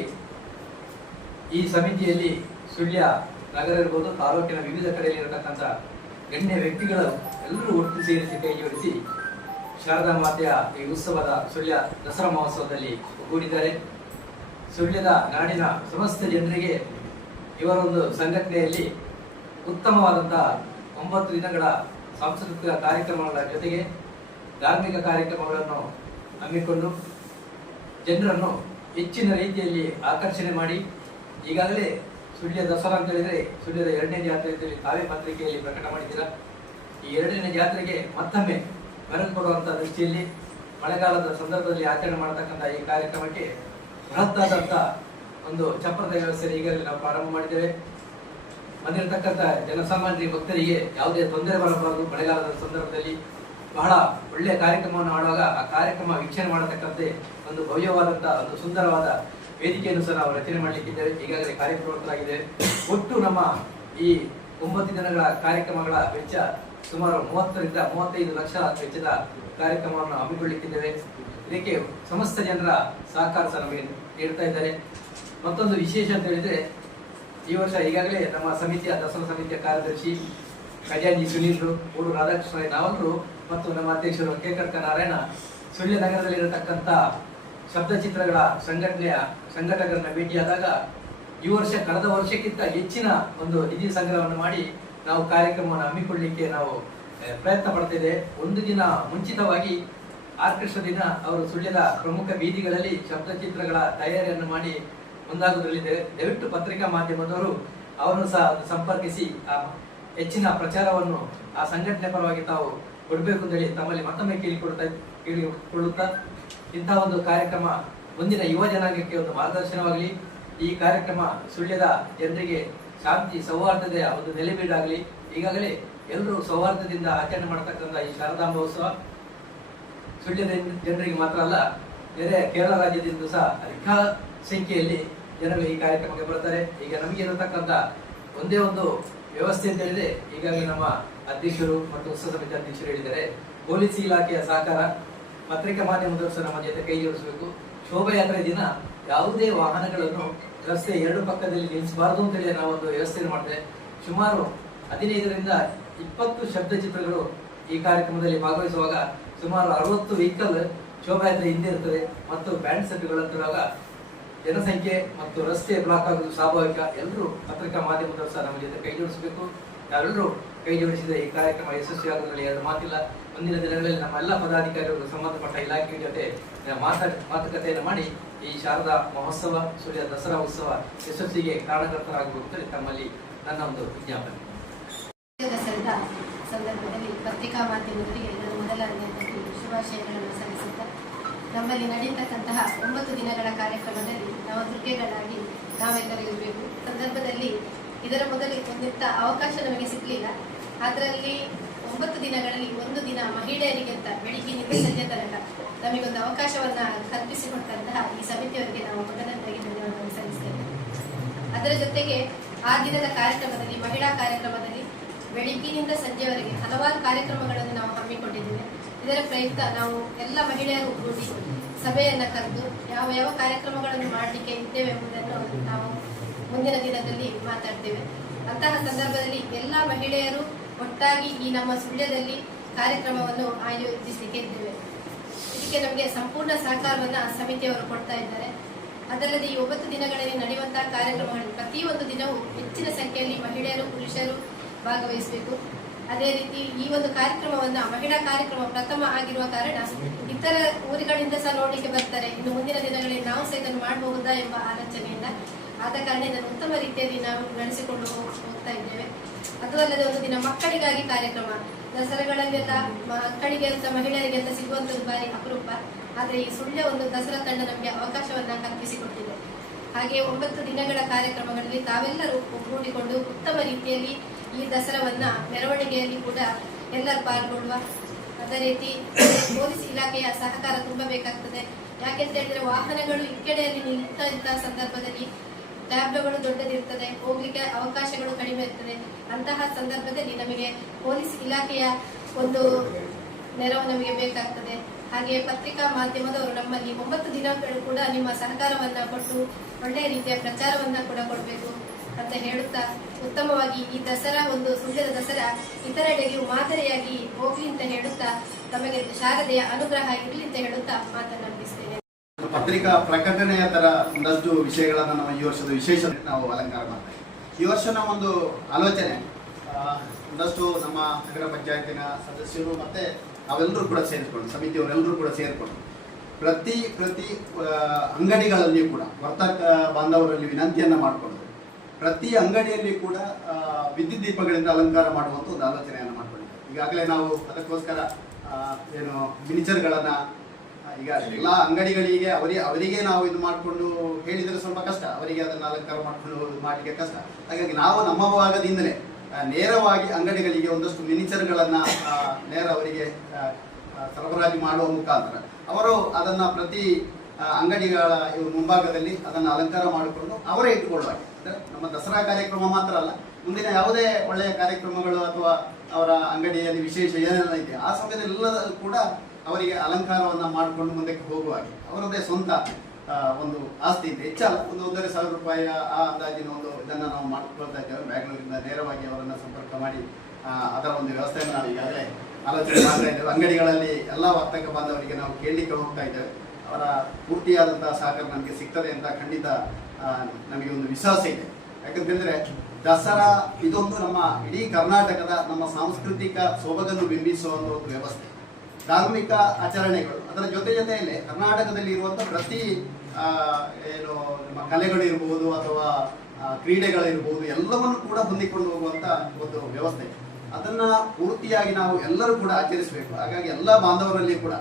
[SPEAKER 3] ಈ ಸಮಿತಿಯಲ್ಲಿ ಸುಳ್ಯ, ನಗರ ಇರ್ಬೋದು, ತಾಲೂಕಿನ ವಿವಿಧ ಕಡೆಯಲ್ಲಿ ಇರತಕ್ಕಂಥ ಗಣ್ಯ ವ್ಯಕ್ತಿಗಳು ಎಲ್ಲರೂ ಒಟ್ಟು ಸೇರಿಸಿ ಕೈ ಜೋಡಿಸಿ ಶಾರದಾ ಮಾತೆಯ ಈ ಉತ್ಸವದ ಸುಳ್ಯ ದಸರಾ ಮಹೋತ್ಸವದಲ್ಲಿ ಒಗ್ಗೂಡಿದ್ದಾರೆ. ಸುಳ್ಯದ ನಾಡಿನ ಸಮಸ್ತ ಜನರಿಗೆ ಇವರೊಂದು ಸಂಘಟನೆಯಲ್ಲಿ ಉತ್ತಮವಾದಂತಹ ಒಂಬತ್ತು ದಿನಗಳ ಸಾಂಸ್ಕೃತಿಕ ಕಾರ್ಯಕ್ರಮಗಳ ಜೊತೆಗೆ ಧಾರ್ಮಿಕ ಕಾರ್ಯಕ್ರಮಗಳನ್ನು ಹಮ್ಮಿಕೊಂಡು ಜನರನ್ನು ಹೆಚ್ಚಿನ ರೀತಿಯಲ್ಲಿ ಆಕರ್ಷಣೆ ಮಾಡಿ, ಈಗಾಗಲೇ ಸುಳ್ಯ ದಸರಾ ಅಂತ ಹೇಳಿದರೆ ಸುಳ್ಯದ ಎರಡನೇ ಜಾತ್ರೆ ಅಂತೇಳಿ ತಾವೇ ಪತ್ರಿಕೆಯಲ್ಲಿ ಪ್ರಕಟ ಮಾಡಿದ್ದೀರಾ. ಈ ಎರಡನೇ ಜಾತ್ರೆಗೆ ಮತ್ತೊಮ್ಮೆ ಮೆರುಗು ಕೊಡುವಂತ ದೃಷ್ಟಿಯಲ್ಲಿ ಮಳೆಗಾಲದ ಸಂದರ್ಭದಲ್ಲಿ ಆಚರಣೆ ಮಾಡತಕ್ಕಂಥ ಈ ಕಾರ್ಯಕ್ರಮಕ್ಕೆ ಬೃಹತ್ತಾದಂಥ ಒಂದು ಚಪ್ರದ ವ್ಯವಸ್ಥೆ ಈಗಲೇ ನಾವು ಪ್ರಾರಂಭ ಮಾಡಿದ್ದೇವೆ. ಬಂದಿರತಕ್ಕಂಥ ಜನಸಾಮಾನ್ಯ ಭಕ್ತರಿಗೆ ಯಾವುದೇ ತೊಂದರೆ ಬರಬಾರದು. ಮಳೆಗಾಲದ ಸಂದರ್ಭದಲ್ಲಿ ಬಹಳ ಒಳ್ಳೆಯ ಕಾರ್ಯಕ್ರಮವನ್ನು ಮಾಡುವಾಗ ಆ ಕಾರ್ಯಕ್ರಮ ವೀಕ್ಷಣೆ ಮಾಡತಕ್ಕಂತೆ ಒಂದು ಭವ್ಯವಾದಂತಹ ಒಂದು ಸುಂದರವಾದ ವೇದಿಕೆಯನ್ನು ಸಹ ನಾವು ರಚನೆ ಮಾಡಲಿಕ್ಕಿದ್ದೇವೆ. ಈಗಾಗಲೇ ಕಾರ್ಯಪ್ರವೃತ್ತರಾಗಿದ್ದೇವೆ ಒಟ್ಟು ನಮ್ಮ ಈ ಒಂಬತ್ತು ದಿನಗಳ ಕಾರ್ಯಕ್ರಮಗಳ ವೆಚ್ಚ ಸುಮಾರು ಮೂವತ್ತರಿಂದ ಮೂವತ್ತೈದು ಲಕ್ಷ ವೆಚ್ಚದ ಕಾರ್ಯಕ್ರಮವನ್ನು ಹಮ್ಮಿಕೊಳ್ಳುತ್ತಿದ್ದೇವೆ ಇದಕ್ಕೆ ಸಮಸ್ತ ಜನರ ಸಹಕಾರ ಸಹ ನಮಗೆ ನೀಡ್ತಾ ಇದ್ದಾರೆ. ಮತ್ತೊಂದು ವಿಶೇಷ ಅಂತ ಹೇಳಿದ್ರೆ, ಈ ವರ್ಷ ಈಗಾಗಲೇ ನಮ್ಮ ಸಮಿತಿಯ, ದಸರಾ ಸಮಿತಿಯ ಕಾರ್ಯದರ್ಶಿ ಖಜಾಂಜಿ ಸುನೀಲ್ರು ಊರು ರಾಧಾಕೃಷ್ಣ ನಾವಲ್ರು ಮತ್ತು ನಮ್ಮ ಅಧ್ಯಕ್ಷರು ಕೇಕರ್ಕ ನಾರಾಯಣ ಸುಳ್ಯ ನಗರದಲ್ಲಿರತಕ್ಕಂಥ ಶಬ್ದಚಿತ್ರಗಳ ಸಂಘಟನೆಯ ಸಂಘಟಕರನ್ನ ಭೇಟಿಯಾದಾಗ ಈ ವರ್ಷ ಕಳೆದ ವರ್ಷಕ್ಕಿಂತ ಹೆಚ್ಚಿನ ಒಂದು ನಿಧಿ ಸಂಗ್ರಹವನ್ನು ಮಾಡಿ ನಾವು ಕಾರ್ಯಕ್ರಮವನ್ನು ಹಮ್ಮಿಕೊಳ್ಳಲಿಕ್ಕೆ ನಾವು ಪ್ರಯತ್ನ ಪಡ್ತಿದೆ. ಒಂದು ದಿನ ಮುಂಚಿತವಾಗಿ ಆರ್ಕೆಸ್ಟ್ರಾ ದಿನ ಅವರು ಸುಳ್ಯದ ಪ್ರಮುಖ ಬೀದಿಗಳಲ್ಲಿ ಶಬ್ದಚಿತ್ರಗಳ ತಯಾರಿಯನ್ನು ಮಾಡಿ ಮುಂದಾಗುವುದರಲ್ಲಿದೆ ದಯವಿಟ್ಟು ಪತ್ರಿಕಾ ಮಾಧ್ಯಮದವರು ಅವರನ್ನು ಸಹ ಸಂಪರ್ಕಿಸಿ, ಆ, ಹೆಚ್ಚಿನ ಪ್ರಚಾರವನ್ನು ಆ ಸಂಘಟನೆ ಪರವಾಗಿ ತಾವು ಕೊಡಬೇಕು ಅಂತ ಹೇಳಿ ತಮ್ಮಲ್ಲಿ ಮತ್ತೊಮ್ಮೆ ಕೇಳಿಕೊಡ್ತಾ, ಕೇಳಿಕೊಳ್ಳುತ್ತಾ ಇಂತಹ ಒಂದು ಕಾರ್ಯಕ್ರಮ ಮುಂದಿನ ಯುವ ಜನಾಂಗಕ್ಕೆ ಒಂದು ಮಾರ್ಗದರ್ಶನವಾಗಲಿ. ಈ ಕಾರ್ಯಕ್ರಮ ಸುಳ್ಯದ ಜನರಿಗೆ ಶಾಂತಿ ಸೌಹಾರ್ದತೆಯ ಒಂದು ನೆಲೆಬೀಡಾಗಲಿ ಈಗಾಗಲೇ ಎಲ್ಲರೂ ಸೌಹಾರ್ದದಿಂದ ಆಚರಣೆ ಮಾಡತಕ್ಕಂಥ ಈ ಶಾರದಾಂಬೋತ್ಸವ ಸುಳ್ಯದ ಜನರಿಗೆ ಮಾತ್ರ ಅಲ್ಲ ಬೇರೆ ಕೇರಳ ರಾಜ್ಯದಿಂದ ಸಹ ಅಧಿಕ ಸಂಖ್ಯೆಯಲ್ಲಿ ಜನರು ಈ ಕಾರ್ಯಕ್ರಮಕ್ಕೆ ಬರ್ತಾರೆ ಈಗ ನಮಗೆ ಇರತಕ್ಕಂಥ ಒಂದೇ ಒಂದು ವ್ಯವಸ್ಥೆ ಅಂತ ಹೇಳಿದ್ರೆ, ಈಗಾಗಲೇ ನಮ್ಮ ಅಧ್ಯಕ್ಷರು ಮತ್ತು ಉತ್ಸವ ಸಮಿತಿ ಅಧ್ಯಕ್ಷರು ಹೇಳಿದ್ದಾರೆ. ಪೊಲೀಸ್ ಇಲಾಖೆಯ ಸಹಕಾರ, ಪತ್ರಿಕಾ ಮಾಧ್ಯಮದವರು ಸಹ ನಮ್ಮ ಜೊತೆ ಕೈ ಜೋಡಿಸಬೇಕು. ಶೋಭಾಯಾತ್ರೆ ದಿನ ಯಾವುದೇ ವಾಹನಗಳನ್ನು ರಸ್ತೆ ಎರಡು ಪಕ್ಕದಲ್ಲಿ ನಿಲ್ಲಿಸಬಾರದು ಅಂತೇಳಿ ನಾವು ಒಂದು ವ್ಯವಸ್ಥೆಯನ್ನು ಮಾಡಿದೆ. ಸುಮಾರು ಹದಿನೈದರಿಂದ ಇಪ್ಪತ್ತು ಶಬ್ದಚಿತ್ರಗಳು ಈ ಕಾರ್ಯಕ್ರಮದಲ್ಲಿ ಭಾಗವಹಿಸುವಾಗ ಸುಮಾರು ಅರವತ್ತು ವೆಹಿಕಲ್ ಶೋಭಾಯಾತ್ರೆ ಹಿಂದೆ ಇರುತ್ತದೆ ಮತ್ತು ಬ್ಯಾಂಡ್ ಸೆಟ್ಗಳಂತಿರುವಾಗ ಜನಸಂಖ್ಯೆ ಮತ್ತು ರಸ್ತೆ ಬ್ಲಾಕ್ ಆಗುವುದು ಸ್ವಾಭಾವಿಕ. ಎಲ್ಲರೂ ಪತ್ರಿಕಾ ಮಾಧ್ಯಮದವರು ಸಹ ನಮ್ಮ ಜೊತೆ ಕೈ ಜೋಡಿಸಬೇಕು. ಯಾರೆಲ್ಲರೂ ಕೈ ಜೋಡಿಸಿದ ಈ ಕಾರ್ಯಕ್ರಮ ಯಶಸ್ವಿಯಾಗುವುದರಲ್ಲಿ ಎರಡು ಮಾತಿಲ್ಲ. ಮುಂದಿನ ದಿನಗಳಲ್ಲಿ ನಮ್ಮ ಎಲ್ಲ ಪದಾಧಿಕಾರಿಗಳು ಸಂಬಂಧಪಟ್ಟ ಇಲಾಖೆ ಜೊತೆ ಮಾತಾ, ಮಾತುಕತೆಯನ್ನು ಮಾಡಿ ಈ ಶಾರದಾ ಮಹೋತ್ಸವ, ಸೂರ್ಯ ದಸರಾ ಉತ್ಸವ ಯಶಸ್ಸಿಗೆ ಕಾರಣಕರ್ತರಾಗಬೇಕು ತಮ್ಮಲ್ಲಿ ನನ್ನ ಒಂದು ವಿಜ್ಞಾಪನೆ.
[SPEAKER 5] ಸಂದರ್ಭದಲ್ಲಿ ಪತ್ರಿಕಾ ಮಾಧ್ಯಮದವರಿಗೆ ನಾನು ಮೊದಲನೆಯದಾಗಿ ಶುಭಾಶಯಗಳನ್ನು ಸಲ್ಲಿಸುತ್ತಾ, ನಮ್ಮಲ್ಲಿ ನಡೆಯತಕ್ಕಂತಹ ಒಂಬತ್ತು ದಿನಗಳ ಕಾರ್ಯಕ್ರಮದಲ್ಲಿ ನಾವು ದುರ್ಗೆಗಳಾಗಿ ನಾವೆಲ್ಲರೂ ಇರಬೇಕು ಸಂದರ್ಭದಲ್ಲಿ ಇದರ ಮೊದಲು ಒಂದಿತ್ತ ಅವಕಾಶ ನಮಗೆ ಸಿಗಲಿಲ್ಲ. ಅದರಲ್ಲಿ ಒಂಬತ್ತು ದಿನಗಳಲ್ಲಿ ಒಂದು ದಿನ ಮಹಿಳೆಯರಿಗೆ ಅಂತ ಬೆಳಿಗ್ಗಿನಿಂದ ಸಂಜೆ ತನಕ ನಮಗೊಂದು ಅವಕಾಶವನ್ನ ಕಲ್ಪಿಸಿಕೊಟ್ಟಂತಹ ಈ ಸಮಿತಿಯವರಿಗೆ ನಾವು ಮೊದಲನೇದಾಗಿ ಧನ್ಯವಾದವನ್ನು ಸಲ್ಲಿಸ್ತೇವೆ. ಅದರ ಜೊತೆಗೆ ಆ ದಿನದ ಕಾರ್ಯಕ್ರಮದಲ್ಲಿ, ಮಹಿಳಾ ಕಾರ್ಯಕ್ರಮದಲ್ಲಿ ಬೆಳಿಗ್ಗಿನಿಂದ ಸಂಜೆವರೆಗೆ ಹಲವಾರು ಕಾರ್ಯಕ್ರಮಗಳನ್ನು ನಾವು ಹಮ್ಮಿಕೊಂಡಿದ್ದೇವೆ. ಇದರ ಪ್ರಯುಕ್ತ ನಾವು ಎಲ್ಲ ಮಹಿಳೆಯರು ಕೂಡಿ ಸಭೆಯನ್ನ ಕರೆದು ಯಾವ ಯಾವ ಕಾರ್ಯಕ್ರಮಗಳನ್ನು ಮಾಡಲಿಕ್ಕೆ ಇದ್ದೇವೆ ಎಂಬುದನ್ನು ನಾವು ಮುಂದಿನ ದಿನದಲ್ಲಿ ಮಾತಾಡ್ತೇವೆ. ಅಂತಹ ಸಂದರ್ಭದಲ್ಲಿ ಎಲ್ಲ ಮಹಿಳೆಯರು ಒಟ್ಟಾಗಿ ಈ ನಮ್ಮ ಸುಳ್ಯದಲ್ಲಿ ಕಾರ್ಯಕ್ರಮವನ್ನು ಆಯೋಜಿಸಲಿಕ್ಕೆ ಇದ್ದೇವೆ. ಇದಕ್ಕೆ ನಮಗೆ ಸಂಪೂರ್ಣ ಸಹಕಾರವನ್ನ ಸಮಿತಿಯವರು ಕೊಡ್ತಾ ಇದ್ದಾರೆ. ಅದಲ್ಲದೆ ಈ ಒಂಬತ್ತು ದಿನಗಳಲ್ಲಿ ನಡೆಯುವಂತಹ ಕಾರ್ಯಕ್ರಮಗಳು ಪ್ರತಿಯೊಂದು ದಿನವೂ ಹೆಚ್ಚಿನ ಸಂಖ್ಯೆಯಲ್ಲಿ ಮಹಿಳೆಯರು, ಪುರುಷರು ಭಾಗವಹಿಸಬೇಕು. ಅದೇ ರೀತಿ ಈ ಒಂದು ಕಾರ್ಯಕ್ರಮವನ್ನ ಮಹಿಳಾ ಕಾರ್ಯಕ್ರಮ ಪ್ರಥಮ ಆಗಿರುವ ಕಾರಣ ಇತರ ಊರುಗಳಿಂದ ಸಹ ನೋಡಲಿಕ್ಕೆ ಬರ್ತಾರೆ. ಇನ್ನು ಮುಂದಿನ ದಿನಗಳಲ್ಲಿ ನಾವು ಸಹ ಇದನ್ನು ಮಾಡಬಹುದಾ ಎಂಬ ಆಲೋಚನೆಯಿಂದ ಆದ ಕಾರಣ ಇದನ್ನು ಉತ್ತಮ ರೀತಿಯಲ್ಲಿ ನಾವು ನಡೆಸಿಕೊಂಡು ಹೋಗ್ತಾ ಇದ್ದೇವೆ. ಅದು ಅಲ್ಲದೆ ಒಂದು ದಿನ ಮಕ್ಕಳಿಗಾಗಿ ಕಾರ್ಯಕ್ರಮ. ದಸರಾಗಳಲ್ಲೆಲ್ಲ ಮಕ್ಕಳಿಗೆ ಅಂತ, ಮಹಿಳೆಯರಿಗೆ ಅಂತ ಸಿಗುವಂಥದ್ದು ಬಾರಿ ಅಪರೂಪ. ಆದರೆ ಈ ಸುಳ್ಯ ಒಂದು ದಸರಾ ತಂಡ ನಮಗೆ ಅವಕಾಶವನ್ನ ಕಲ್ಪಿಸಿಕೊಟ್ಟಿದೆ. ಹಾಗೆ ಒಂಬತ್ತು ದಿನಗಳ ಕಾರ್ಯಕ್ರಮಗಳಲ್ಲಿ ತಾವೆಲ್ಲರೂ ಒಗ್ಗೂಡಿಕೊಂಡು ಉತ್ತಮ ರೀತಿಯಲ್ಲಿ ಈ ದಸರಾವನ್ನ ಮೆರವಣಿಗೆಯಲ್ಲಿ ಕೂಡ ಎಲ್ಲರೂ ಪಾಲ್ಗೊಳ್ಳುವ ಅದೇ ರೀತಿ ಪೊಲೀಸ್ ಇಲಾಖೆಯ ಸಹಕಾರ ತುಂಬಾ ಬೇಕಾಗ್ತದೆ ಯಾಕೆಂತ ಹೇಳಿದ್ರೆ ವಾಹನಗಳು ಈ ಕಡೆಯಲ್ಲಿ ನಿಂತ ಸಂದರ್ಭದಲ್ಲಿ ಟ್ಯಾಬ್ಲೆಗಳು ದೊಡ್ಡದಿರ್ತದೆ, ಹೋಗ್ಲಿಕ್ಕೆ ಅವಕಾಶಗಳು ಕಡಿಮೆ ಇರ್ತದೆ. ಅಂತಹ ಸಂದರ್ಭದಲ್ಲಿ ನಮಗೆ ಪೊಲೀಸ್ ಇಲಾಖೆಯ ಒಂದು ನೆರವು ನಮಗೆ ಬೇಕಾಗ್ತದೆ. ಹಾಗೆ ಪತ್ರಿಕಾ ಮಾಧ್ಯಮದವರು ನಮ್ಮಲ್ಲಿ ಒಂಬತ್ತು ದಿನಗಳು ಕೂಡ ನಿಮ್ಮ ಸಹಕಾರವನ್ನ ಕೊಟ್ಟು ಒಳ್ಳೆಯ ರೀತಿಯ ಪ್ರಚಾರವನ್ನ ಕೂಡ ಕೊಡಬೇಕು ಅಂತ ಹೇಳುತ್ತಾ, ಉತ್ತಮವಾಗಿ ಈ ದಸರಾ ಒಂದು ಸುಳ್ಯದ ದಸರಾ ಇತರೆಡೆಗೂ ಮಾದರಿಯಾಗಿ ಹೋಗ್ಲಿ ಅಂತ ಹೇಳುತ್ತಾ, ತಮಗೆ ಶಾರದೆಯ ಅನುಗ್ರಹ ಇರಲಿ ಅಂತ ಹೇಳುತ್ತಾ ಮಾತನಾಡಿಸ್ತೇನೆ.
[SPEAKER 1] ಪತ್ರಿಕಾ ಪ್ರಕಟಣೆಯ ತರ ಒಂದಷ್ಟು ವಿಷಯಗಳನ್ನು ನಾವು ಈ ವರ್ಷದ ವಿಶೇಷ ನಾವು ಅಲಂಕಾರ ಮಾಡ್ತೇವೆ. ಈ ವರ್ಷ ಒಂದು ಆಲೋಚನೆ ಒಂದಷ್ಟು ನಮ್ಮ ನಗರ ಪಂಚಾಯತಿನ ಸದಸ್ಯರು ಮತ್ತೆ ನಾವೆಲ್ಲರೂ ಕೂಡ ಸೇರಿಕೊಂಡು ಸಮಿತಿಯವರೆಲ್ಲರೂ ಕೂಡ ಸೇರಿಕೊಂಡು, ಪ್ರತಿ ಪ್ರತಿ ಅಂಗಡಿಗಳಲ್ಲಿ ಅಂಗಡಿಗಳಲ್ಲಿಯೂ ಕೂಡ, ವರ್ತಕ ಬಾಂಧವರಲ್ಲಿ ವಿನಂತಿಯನ್ನ ಮಾಡಿಕೊಂಡು, ಪ್ರತಿ ಅಂಗಡಿಯಲ್ಲಿ ಕೂಡ ವಿದ್ಯುತ್ ದೀಪಗಳಿಂದ ಅಲಂಕಾರ ಮಾಡುವಂತ ಒಂದು ಆಲೋಚನೆಯನ್ನು ಮಾಡಿಕೊಂಡಿದ್ದೇವೆ. ಈಗಾಗಲೇ ನಾವು ಅದಕ್ಕೋಸ್ಕರ ಏನು ಮಿನಿಚರ್ಗಳನ್ನು ಈಗ ಎಲ್ಲ ಅಂಗಡಿಗಳಿಗೆ ಅವರಿಗೆ ಅವರಿಗೆ ನಾವು ಇದು ಮಾಡಿಕೊಂಡು ಹೇಳಿದರೆ ಸ್ವಲ್ಪ ಕಷ್ಟ ಅವರಿಗೆ ಅದನ್ನು ಅಲಂಕಾರ ಮಾಡಿಕೊಂಡು ಮಾಡಲಿಕ್ಕೆ ಕಷ್ಟ ಹಾಗಾಗಿ ನಾವು ನಮ್ಮ ಭಾಗದಿಂದಲೇ ನೇರವಾಗಿ ಅಂಗಡಿಗಳಿಗೆ ಒಂದಷ್ಟು ಮಿನಿಚರ್ಗಳನ್ನು ನೇರ ಅವರಿಗೆ ಸರಬರಾಜು ಮಾಡುವ ಮುಖಾಂತರ ಅವರು ಅದನ್ನು ಪ್ರತಿ ಅಂಗಡಿಗಳ ಮುಂಭಾಗದಲ್ಲಿ ಅದನ್ನು ಅಲಂಕಾರ ಮಾಡಿಕೊಂಡು ಅವರೇ ಇಟ್ಟುಕೊಳ್ಳುವ ಹಾಗೆ. ನಮ್ಮ ದಸರಾ ಕಾರ್ಯಕ್ರಮ ಮಾತ್ರ ಅಲ್ಲ, ಮುಂದಿನ ಯಾವುದೇ ಒಳ್ಳೆಯ ಕಾರ್ಯಕ್ರಮಗಳು ಅಥವಾ ಅವರ ಅಂಗಡಿಯಲ್ಲಿ ವಿಶೇಷ ಏನೆಲ್ಲ ಇದೆ, ಆ ಸಮಯದಲ್ಲಿ ಕೂಡ ಅವರಿಗೆ ಅಲಂಕಾರವನ್ನ ಮಾಡಿಕೊಂಡು ಮುಂದಕ್ಕೆ ಹೋಗುವಾಗ ಹಾಗೆ ಅವರದೇ ಸ್ವಂತ ಒಂದು ಆಸ್ತಿ ಇದೆ. ಹೆಚ್ಚಲ್ಲ, ಒಂದು ಒಂದೂವರೆ ಸಾವಿರ ರೂಪಾಯಿಯ ಆ ಅಂದಾಜಿನ ಒಂದು ಇದನ್ನು ನಾವು ಮಾಡಿಕೊಳ್ತಾ ಇದ್ದೇವೆ. ಬ್ಯಾಂಗ್ಳೂರಿಂದ ನೇರವಾಗಿ ಅವರನ್ನು ಸಂಪರ್ಕ ಮಾಡಿ ಅದರ ಒಂದು ವ್ಯವಸ್ಥೆಯನ್ನು ನಾವು ಈಗಾಗಲೇ ಆಲೋಚನೆ ಮಾಡ್ತಾ ಇದ್ದೇವೆ. ಅಂಗಡಿಗಳಲ್ಲಿ ಎಲ್ಲ ವರ್ತಕ ಬಾಂಧವರಿಗೆ ನಾವು ಕೇಳಲಿಕ್ಕೆ ಹೋಗ್ತಾ ಇದ್ದೇವೆ. ಅವರ ಪೂರ್ತಿಯಾದಂತಹ ಸಹಕಾರ ನಮಗೆ ಸಿಗ್ತದೆ ಅಂತ ಖಂಡಿತ ನಮಗೆ ಒಂದು ವಿಶ್ವಾಸ ಇದೆ. ಯಾಕಂತಂದ್ರೆ ದಸರಾ ಇದೊಂದು ನಮ್ಮ ಇಡೀ ಕರ್ನಾಟಕದ ನಮ್ಮ ಸಾಂಸ್ಕೃತಿಕ ಸೊಬಗನ್ನು ಬಿಂಬಿಸುವ ಒಂದು ವ್ಯವಸ್ಥೆ. ಧಾರ್ಮಿಕ ಆಚರಣೆಗಳು. ಅದರ ಜೊತೆ ಜೊತೆಯಲ್ಲೇ ಕರ್ನಾಟಕದಲ್ಲಿ ಇರುವಂತಹ ಪ್ರತಿ ಏನು ನಮ್ಮ ಕಲೆಗಳು ಇರಬಹುದು ಅಥವಾ ಕ್ರೀಡೆಗಳಿರ್ಬೋದು ಎಲ್ಲವನ್ನು ಕೂಡ ಹೊಂದಿಕೊಂಡು ಹೋಗುವಂತ ಒಂದು ವ್ಯವಸ್ಥೆ. ಅದನ್ನ ಪೂರ್ತಿಯಾಗಿ ನಾವು ಎಲ್ಲರೂ ಕೂಡ ಆಚರಿಸಬೇಕು. ಹಾಗಾಗಿ ಎಲ್ಲ ಬಾಂಧವರಲ್ಲಿ ಕೂಡ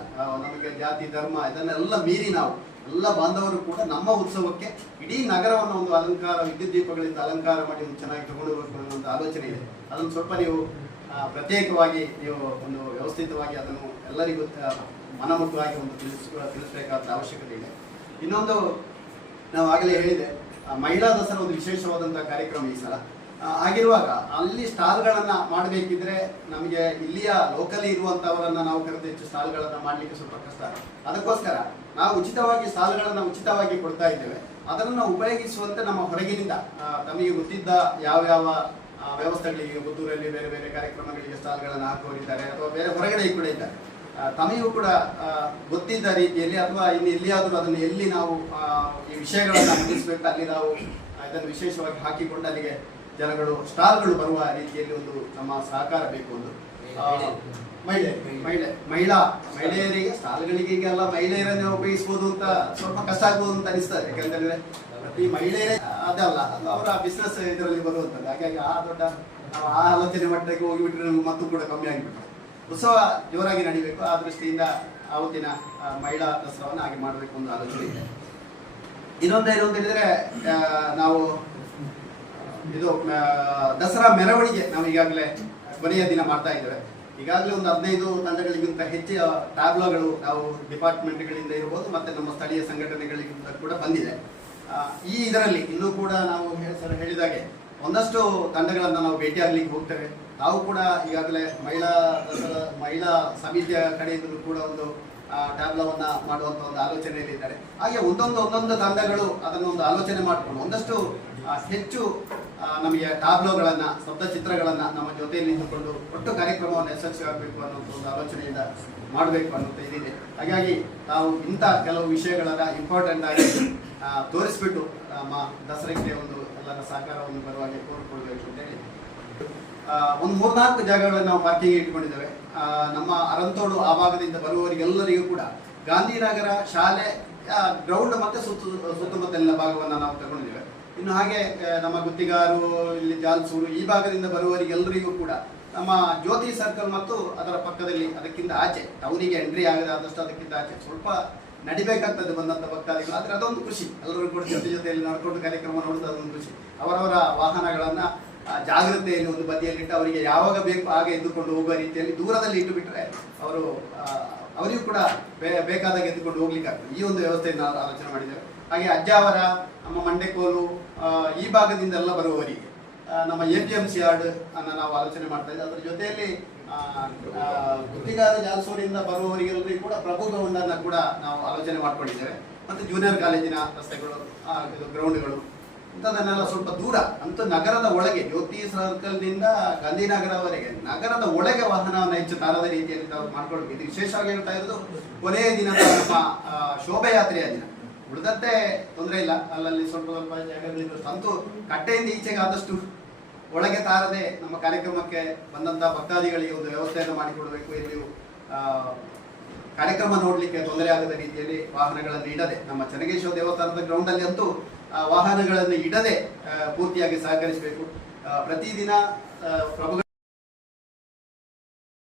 [SPEAKER 1] ನಮಗೆ ಜಾತಿ, ಧರ್ಮ ಇದನ್ನೆಲ್ಲ ಮೀರಿ ನಾವು ಎಲ್ಲ ಬಾಂಧವರು ಕೂಡ ನಮ್ಮ ಉತ್ಸವಕ್ಕೆ ಇಡೀ ನಗರವನ್ನು ಒಂದು ಅಲಂಕಾರ, ವಿದ್ಯುತ್ ದೀಪಗಳಿಂದ ಅಲಂಕಾರ ಮಾಡಿ ಒಂದು ಚೆನ್ನಾಗಿ ತಗೊಂಡು ಹೋಗಬೇಕು ಅನ್ನೋ ಆಲೋಚನೆ ಇದೆ. ಅದನ್ನು ಸ್ವಲ್ಪ ನೀವು ಪ್ರತ್ಯೇಕವಾಗಿ ನೀವು ಒಂದು ವ್ಯವಸ್ಥಿತವಾಗಿ ಅದನ್ನು ಎಲ್ಲರಿಗೂ ಮನಮುಖವಾಗಿ ಒಂದು ತಿಳಿಸ್ ತಿಳಿಸಬೇಕಾದ ಅವಶ್ಯಕತೆ ಇದೆ. ಇನ್ನೊಂದು ನಾವು ಆಗಲೇ ಹೇಳಿದೆ ಮಹಿಳಾ ದಸರಾ ಒಂದು ವಿಶೇಷವಾದಂಥ ಕಾರ್ಯಕ್ರಮ ಈ ಸಲ. ಆಗಿರುವಾಗ ಅಲ್ಲಿ ಸ್ಟಾಲ್ಗಳನ್ನು ಮಾಡಬೇಕಿದ್ರೆ ನಮಗೆ ಇಲ್ಲಿಯ ಲೋಕಲಿ ಇರುವಂತವರನ್ನ ನಾವು ಕರೆದು ಹೆಚ್ಚು ಸ್ಟಾಲ್ಗಳನ್ನು ಮಾಡಲಿಕ್ಕೆ ಸ್ವಲ್ಪ ಕಷ್ಟ. ಅದಕ್ಕೋಸ್ಕರ ನಾವು ಉಚಿತವಾಗಿ ಸ್ಟಾಲ್ಗಳನ್ನು ಉಚಿತವಾಗಿ ಕೊಡ್ತಾ ಇದ್ದೇವೆ. ಅದನ್ನು ಉಪಯೋಗಿಸುವಂತೆ ನಮ್ಮ ಹೊರಗಿನಿಂದ ತಮಗೆ ಗೊತ್ತಿದ್ದ ಯಾವ್ಯಾವ ವ್ಯವಸ್ಥೆಗಳಿಗೆ ಪುತ್ತೂರಲ್ಲಿ ಬೇರೆ ಬೇರೆ ಕಾರ್ಯಕ್ರಮಗಳಿಗೆ ಸ್ಟಾಲ್ಗಳನ್ನು ಹಾಕುವರಿದ್ದಾರೆ ಅಥವಾ ಬೇರೆ ಹೊರಗಡೆ ಕೂಡ ಇದ್ದಾರೆ. ತಮಗೂ ಕೂಡ ಗೊತ್ತಿದ್ದ ರೀತಿಯಲ್ಲಿ ಅಥವಾ ಇನ್ನು ಎಲ್ಲಿಯಾದರೂ ಅದನ್ನು ಎಲ್ಲಿ ನಾವು ಈ ವಿಷಯಗಳನ್ನು ಮುಗಿಸ್ಬೇಕು ಅಲ್ಲಿ ನಾವು ಇದನ್ನು ವಿಶೇಷವಾಗಿ ಹಾಕಿಕೊಂಡು ಅಲ್ಲಿಗೆ ಜನಗಳು ಸ್ಟಾಲ್ಗಳು ಬರುವ ರೀತಿಯಲ್ಲಿ ಒಂದು ನಮ್ಮ ಸಹಕಾರ ಬೇಕು ಒಂದು. ಮಹಿಳೆ ಮಹಿಳೆ ಮಹಿಳಾ ಮಹಿಳೆಯರಿಗೆ ಸ್ಟಾಲ್ಗಳಿಗೆ ಈಗೆಲ್ಲ ಮಹಿಳೆಯರನ್ನೇ ಉಪಯೋಗಿಸ್ಬೋದು ಅಂತ ಸ್ವಲ್ಪ ಕಷ್ಟ ಆಗ್ಬೋದು ಅಂತ ಅನಿಸ್ತದೆ. ಯಾಕಂತಂದ್ರೆ ಪ್ರತಿ ಮಹಿಳೆಯರೇ ಅದಲ್ಲ ಅದು ಅವರ ಬಿಸ್ನೆಸ್ ಇದರಲ್ಲಿ ಬರುವಂಥದ್ದು ಹಾಗಾಗಿ ಆ ದೊಡ್ಡ, ನಾವು ಆ ಆಲೋಚನೆ ಮಟ್ಟಕ್ಕೆ ಹೋಗಿಬಿಟ್ರೆ ನಮ್ಗೆ ಮತ್ತೂ ಕೂಡ ಕಮ್ಮಿ ಆಗಿಬಿಟ್ಟು ಉತ್ಸವ ಜೋರಾಗಿ ನಡಿಬೇಕು. ಆ ದೃಷ್ಟಿಯಿಂದ ಆವತ್ತಿನ ಮಹಿಳಾ ದಸರಾವನ್ನು ಹಾಗೆ ಮಾಡಬೇಕು ಒಂದು ಆಲೋಚನೆ ಇದೆ. ಇನ್ನೊಂದು ಏನು ಅಂತ ಹೇಳಿದ್ರೆ ನಾವು, ಇದು ದಸರಾ ಮೆರವಣಿಗೆ ನಾವು ಈಗಾಗಲೇ ಕೊನೆಯ ದಿನ ಮಾಡ್ತಾ ಇದ್ದೇವೆ. ಈಗಾಗಲೇ ಒಂದು ಹದಿನೈದು ತಂಡಗಳಿಗಿಂತ ಹೆಚ್ಚು ಟ್ಯಾಬ್ಲೋಗಳು ನಾವು ಡಿಪಾರ್ಟ್ಮೆಂಟ್ಗಳಿಂದ ಇರ್ಬೋದು, ಮತ್ತೆ ನಮ್ಮ ಸ್ಥಳೀಯ ಸಂಘಟನೆಗಳಿಗಿಂತ ಕೂಡ ಬಂದಿದೆ. ಈ ಇದರಲ್ಲಿ ಇನ್ನೂ ಕೂಡ ನಾವು ಸರ್ ಹೇಳಿದಾಗೆ ಒಂದಷ್ಟು ತಂಡಗಳನ್ನು ನಾವು ಭೇಟಿಯಾಗ್ಲಿಕ್ಕೆ ಹೋಗ್ತೇವೆ. ನಾವು ಕೂಡ ಈಗಾಗಲೇ ಮಹಿಳಾ ಮಹಿಳಾ ಸಮಿತಿಯ ಕಡೆಯಿಂದಲೂ ಕೂಡ ಒಂದು ಟ್ಯಾಬ್ಲವನ್ನು ಮಾಡುವಂಥ ಒಂದು ಆಲೋಚನೆಯಲ್ಲಿ ಇದ್ದಾರೆ ಹಾಗೆ ಒಂದೊಂದು ಒಂದೊಂದು ತಂಡಗಳು ಅದನ್ನು ಒಂದು ಆಲೋಚನೆ ಮಾಡಿಕೊಂಡು ಒಂದಷ್ಟು ಹೆಚ್ಚು ನಮಗೆ ಟಾಬ್ಲೋಗಳನ್ನು ಸ್ವಂತ ಚಿತ್ರಗಳನ್ನ ನಮ್ಮ ಜೊತೆಯಲ್ಲಿ ನಿಂತುಕೊಂಡು ಒಟ್ಟು ಕಾರ್ಯಕ್ರಮವನ್ನು ಯಶಸ್ವಿ ಆಗಬೇಕು ಅನ್ನೋ ಒಂದು ಆಲೋಚನೆಯಿಂದ ಮಾಡಬೇಕು ಅನ್ನೋದು ಇದಿದೆ. ಹಾಗಾಗಿ ನಾವು ಇಂಥ ಕೆಲವು ವಿಷಯಗಳನ್ನು ಇಂಪಾರ್ಟೆಂಟ್ ಆಗಿ ತೋರಿಸ್ಬಿಟ್ಟು ನಮ್ಮ ದಸರೆಗೆ ಒಂದು ಎಲ್ಲರ ಸಹಕಾರವನ್ನು ಬರುವಾಗೆ ಕೋರಿಕೊಳ್ಬೇಕು ಅಂತೇಳಿ ಹೇಳಿ. ಒಂದು ಮೂರ್ನಾಲ್ಕು ಜಾಗಗಳನ್ನು ನಾವು ಪಾರ್ಕಿಂಗ್ ಇಟ್ಕೊಂಡಿದ್ದೇವೆ. ನಮ್ಮ ಅರಂತೋಡು ಆ ಭಾಗದಿಂದ ಬರುವವರಿಗೆಲ್ಲರಿಗೂ ಕೂಡ ಗಾಂಧಿನಗರ ಶಾಲೆ ಗ್ರೌಂಡ್ ಮತ್ತೆ ಸುತ್ತ, ಸುತ್ತಮುತ್ತಲಿನ ಭಾಗವನ್ನು ನಾವು ತಗೊಂಡಿದ್ದೇವೆ. ಇನ್ನು ಹಾಗೆ ನಮ್ಮ ಗುತ್ತಿಗಾರು, ಇಲ್ಲಿ ಜಾಲ್ಸೂರು ಈ ಭಾಗದಿಂದ ಬರುವವರಿಗೆಲ್ಲರಿಗೂ ಕೂಡ ನಮ್ಮ ಜ್ಯೋತಿ ಸರ್ಕಲ್ ಮತ್ತು ಅದರ ಪಕ್ಕದಲ್ಲಿ ಅದಕ್ಕಿಂತ ಆಚೆ, ಟೌನಿಗೆ ಎಂಟ್ರಿ ಆಗದೆ ಆದಷ್ಟು ಅದಕ್ಕಿಂತ ಆಚೆ ಸ್ವಲ್ಪ ನಡಿಬೇಕಾಗ್ತದೆ ಬಂದಂತ ಭಕ್ತಾದಿಗಳು. ಆದ್ರೆ ಅದೊಂದು ಖುಷಿ. ಎಲ್ಲರೂ ಕೂಡ ಜೊತೆ ಜೊತೆಯಲ್ಲಿ ನಡ್ಕೊಂಡು ಕಾರ್ಯಕ್ರಮ ನೋಡೋದು ಅದೊಂದು ಖುಷಿ. ಅವರವರ ವಾಹನಗಳನ್ನ ಜಾಗ್ರತೆಯಲ್ಲಿ ಒಂದು ಬದಿಯಲ್ಲಿಟ್ಟು ಅವರಿಗೆ ಯಾವಾಗ ಬೇಕು ಆಗ ಎದ್ದುಕೊಂಡು ಹೋಗುವ ರೀತಿಯಲ್ಲಿ ದೂರದಲ್ಲಿ ಇಟ್ಟು ಬಿಟ್ಟರೆ ಅವರು ಅವರಿಗೂ ಕೂಡ ಬೇಕಾದಾಗ ಎದ್ದುಕೊಂಡು ಹೋಗ್ಲಿಕ್ಕೆ ಆಗ್ತದೆ ಈ ಒಂದು ವ್ಯವಸ್ಥೆಯನ್ನು ಆಲೋಚನೆ ಮಾಡಿದ್ದೇವೆ. ಹಾಗೆ ಅಜ್ಜಾವರ ನಮ್ಮ ಮಂಡೆಕೋಲು ಈ ಭಾಗದಿಂದೆಲ್ಲ ಬರುವವರಿಗೆ. ನಮ್ಮ A P M C yard ಅನ್ನ ನಾವು ಆಲೋಚನೆ ಮಾಡ್ತಾ ಇದ್ದೀವಿ ಅದರ ಜೊತೆಯಲ್ಲಿ ಗುತ್ತಿಗಾರ ಜಾಲ್ಸೂರಿನಿಂದ ಬರುವವರಿಗೆಲ್ಲರಿಗೂ ಕೂಡ ಪ್ರಭು ಗ್ರೌಂಡನ್ನು ಕೂಡ ನಾವು ಆಲೋಚನೆ ಮಾಡ್ಕೊಂಡಿದ್ದೇವೆ. ಮತ್ತು ಜೂನಿಯರ್ ಕಾಲೇಜಿನ ರಸ್ತೆಗಳು ಗ್ರೌಂಡ್ಗಳು, ಇಂಥದನ್ನೆಲ್ಲ ಸ್ವಲ್ಪ ದೂರ, ಅಂತೂ ನಗರದ ಒಳಗೆ, ಜ್ಯೋತಿ ಸರ್ಕಲ್ನಿಂದ ಗಾಂಧಿನಗರವರೆಗೆ ನಗರದ ಒಳಗೆ ವಾಹನವನ್ನು ಹೆಚ್ಚು ತಾರದ ರೀತಿಯಲ್ಲಿ ನಾವು ಮಾಡ್ಕೊಳ್ಬೇಕು. ಇದು ವಿಶೇಷವಾಗಿ ಹೇಳ್ತಾ ಇರೋದು, ಕೊನೆಯ ದಿನದ ನಮ್ಮ ಶೋಭಾಯಾತ್ರೆಯ ದಿನ. ಉಳಿದಂತೆ ತೊಂದರೆ ಇಲ್ಲ. ಅಲ್ಲಲ್ಲಿ ಸ್ವಲ್ಪ ಸ್ವಲ್ಪ ಜಾಗಗಳಿದ್ದು ಅಂತೂ ಕಟ್ಟೆಯಿಂದ ಈಚೆಗೆ ಆದಷ್ಟು ಒಳಗೆ ತಾರದೆ ನಮ್ಮ ಕಾರ್ಯಕ್ರಮಕ್ಕೆ ಬಂದಂತ ಭಕ್ತಾದಿಗಳಿಗೆ ಒಂದು ವ್ಯವಸ್ಥೆಯನ್ನು ಮಾಡಿಕೊಡಬೇಕು. ಎಲ್ಲಿಯೂ ಕಾರ್ಯಕ್ರಮ ನೋಡಲಿಕ್ಕೆ ತೊಂದರೆ ಆಗದ ರೀತಿಯಲ್ಲಿ ವಾಹನಗಳನ್ನು ಇಡದೆ ನಮ್ಮ ಚನ್ನಕೇಶ್ವರ ದೇವಸ್ಥಾನದ ಗ್ರೌಂಡ್ ಅಲ್ಲಿ ಅಂತೂ ವಾಹನಗಳನ್ನು ಇಡದೆ ಪೂರ್ತಿಯಾಗಿ ಸಹಕರಿಸಬೇಕು. ಪ್ರತಿದಿನ ಆ, ಪ್ರಭುಗಳ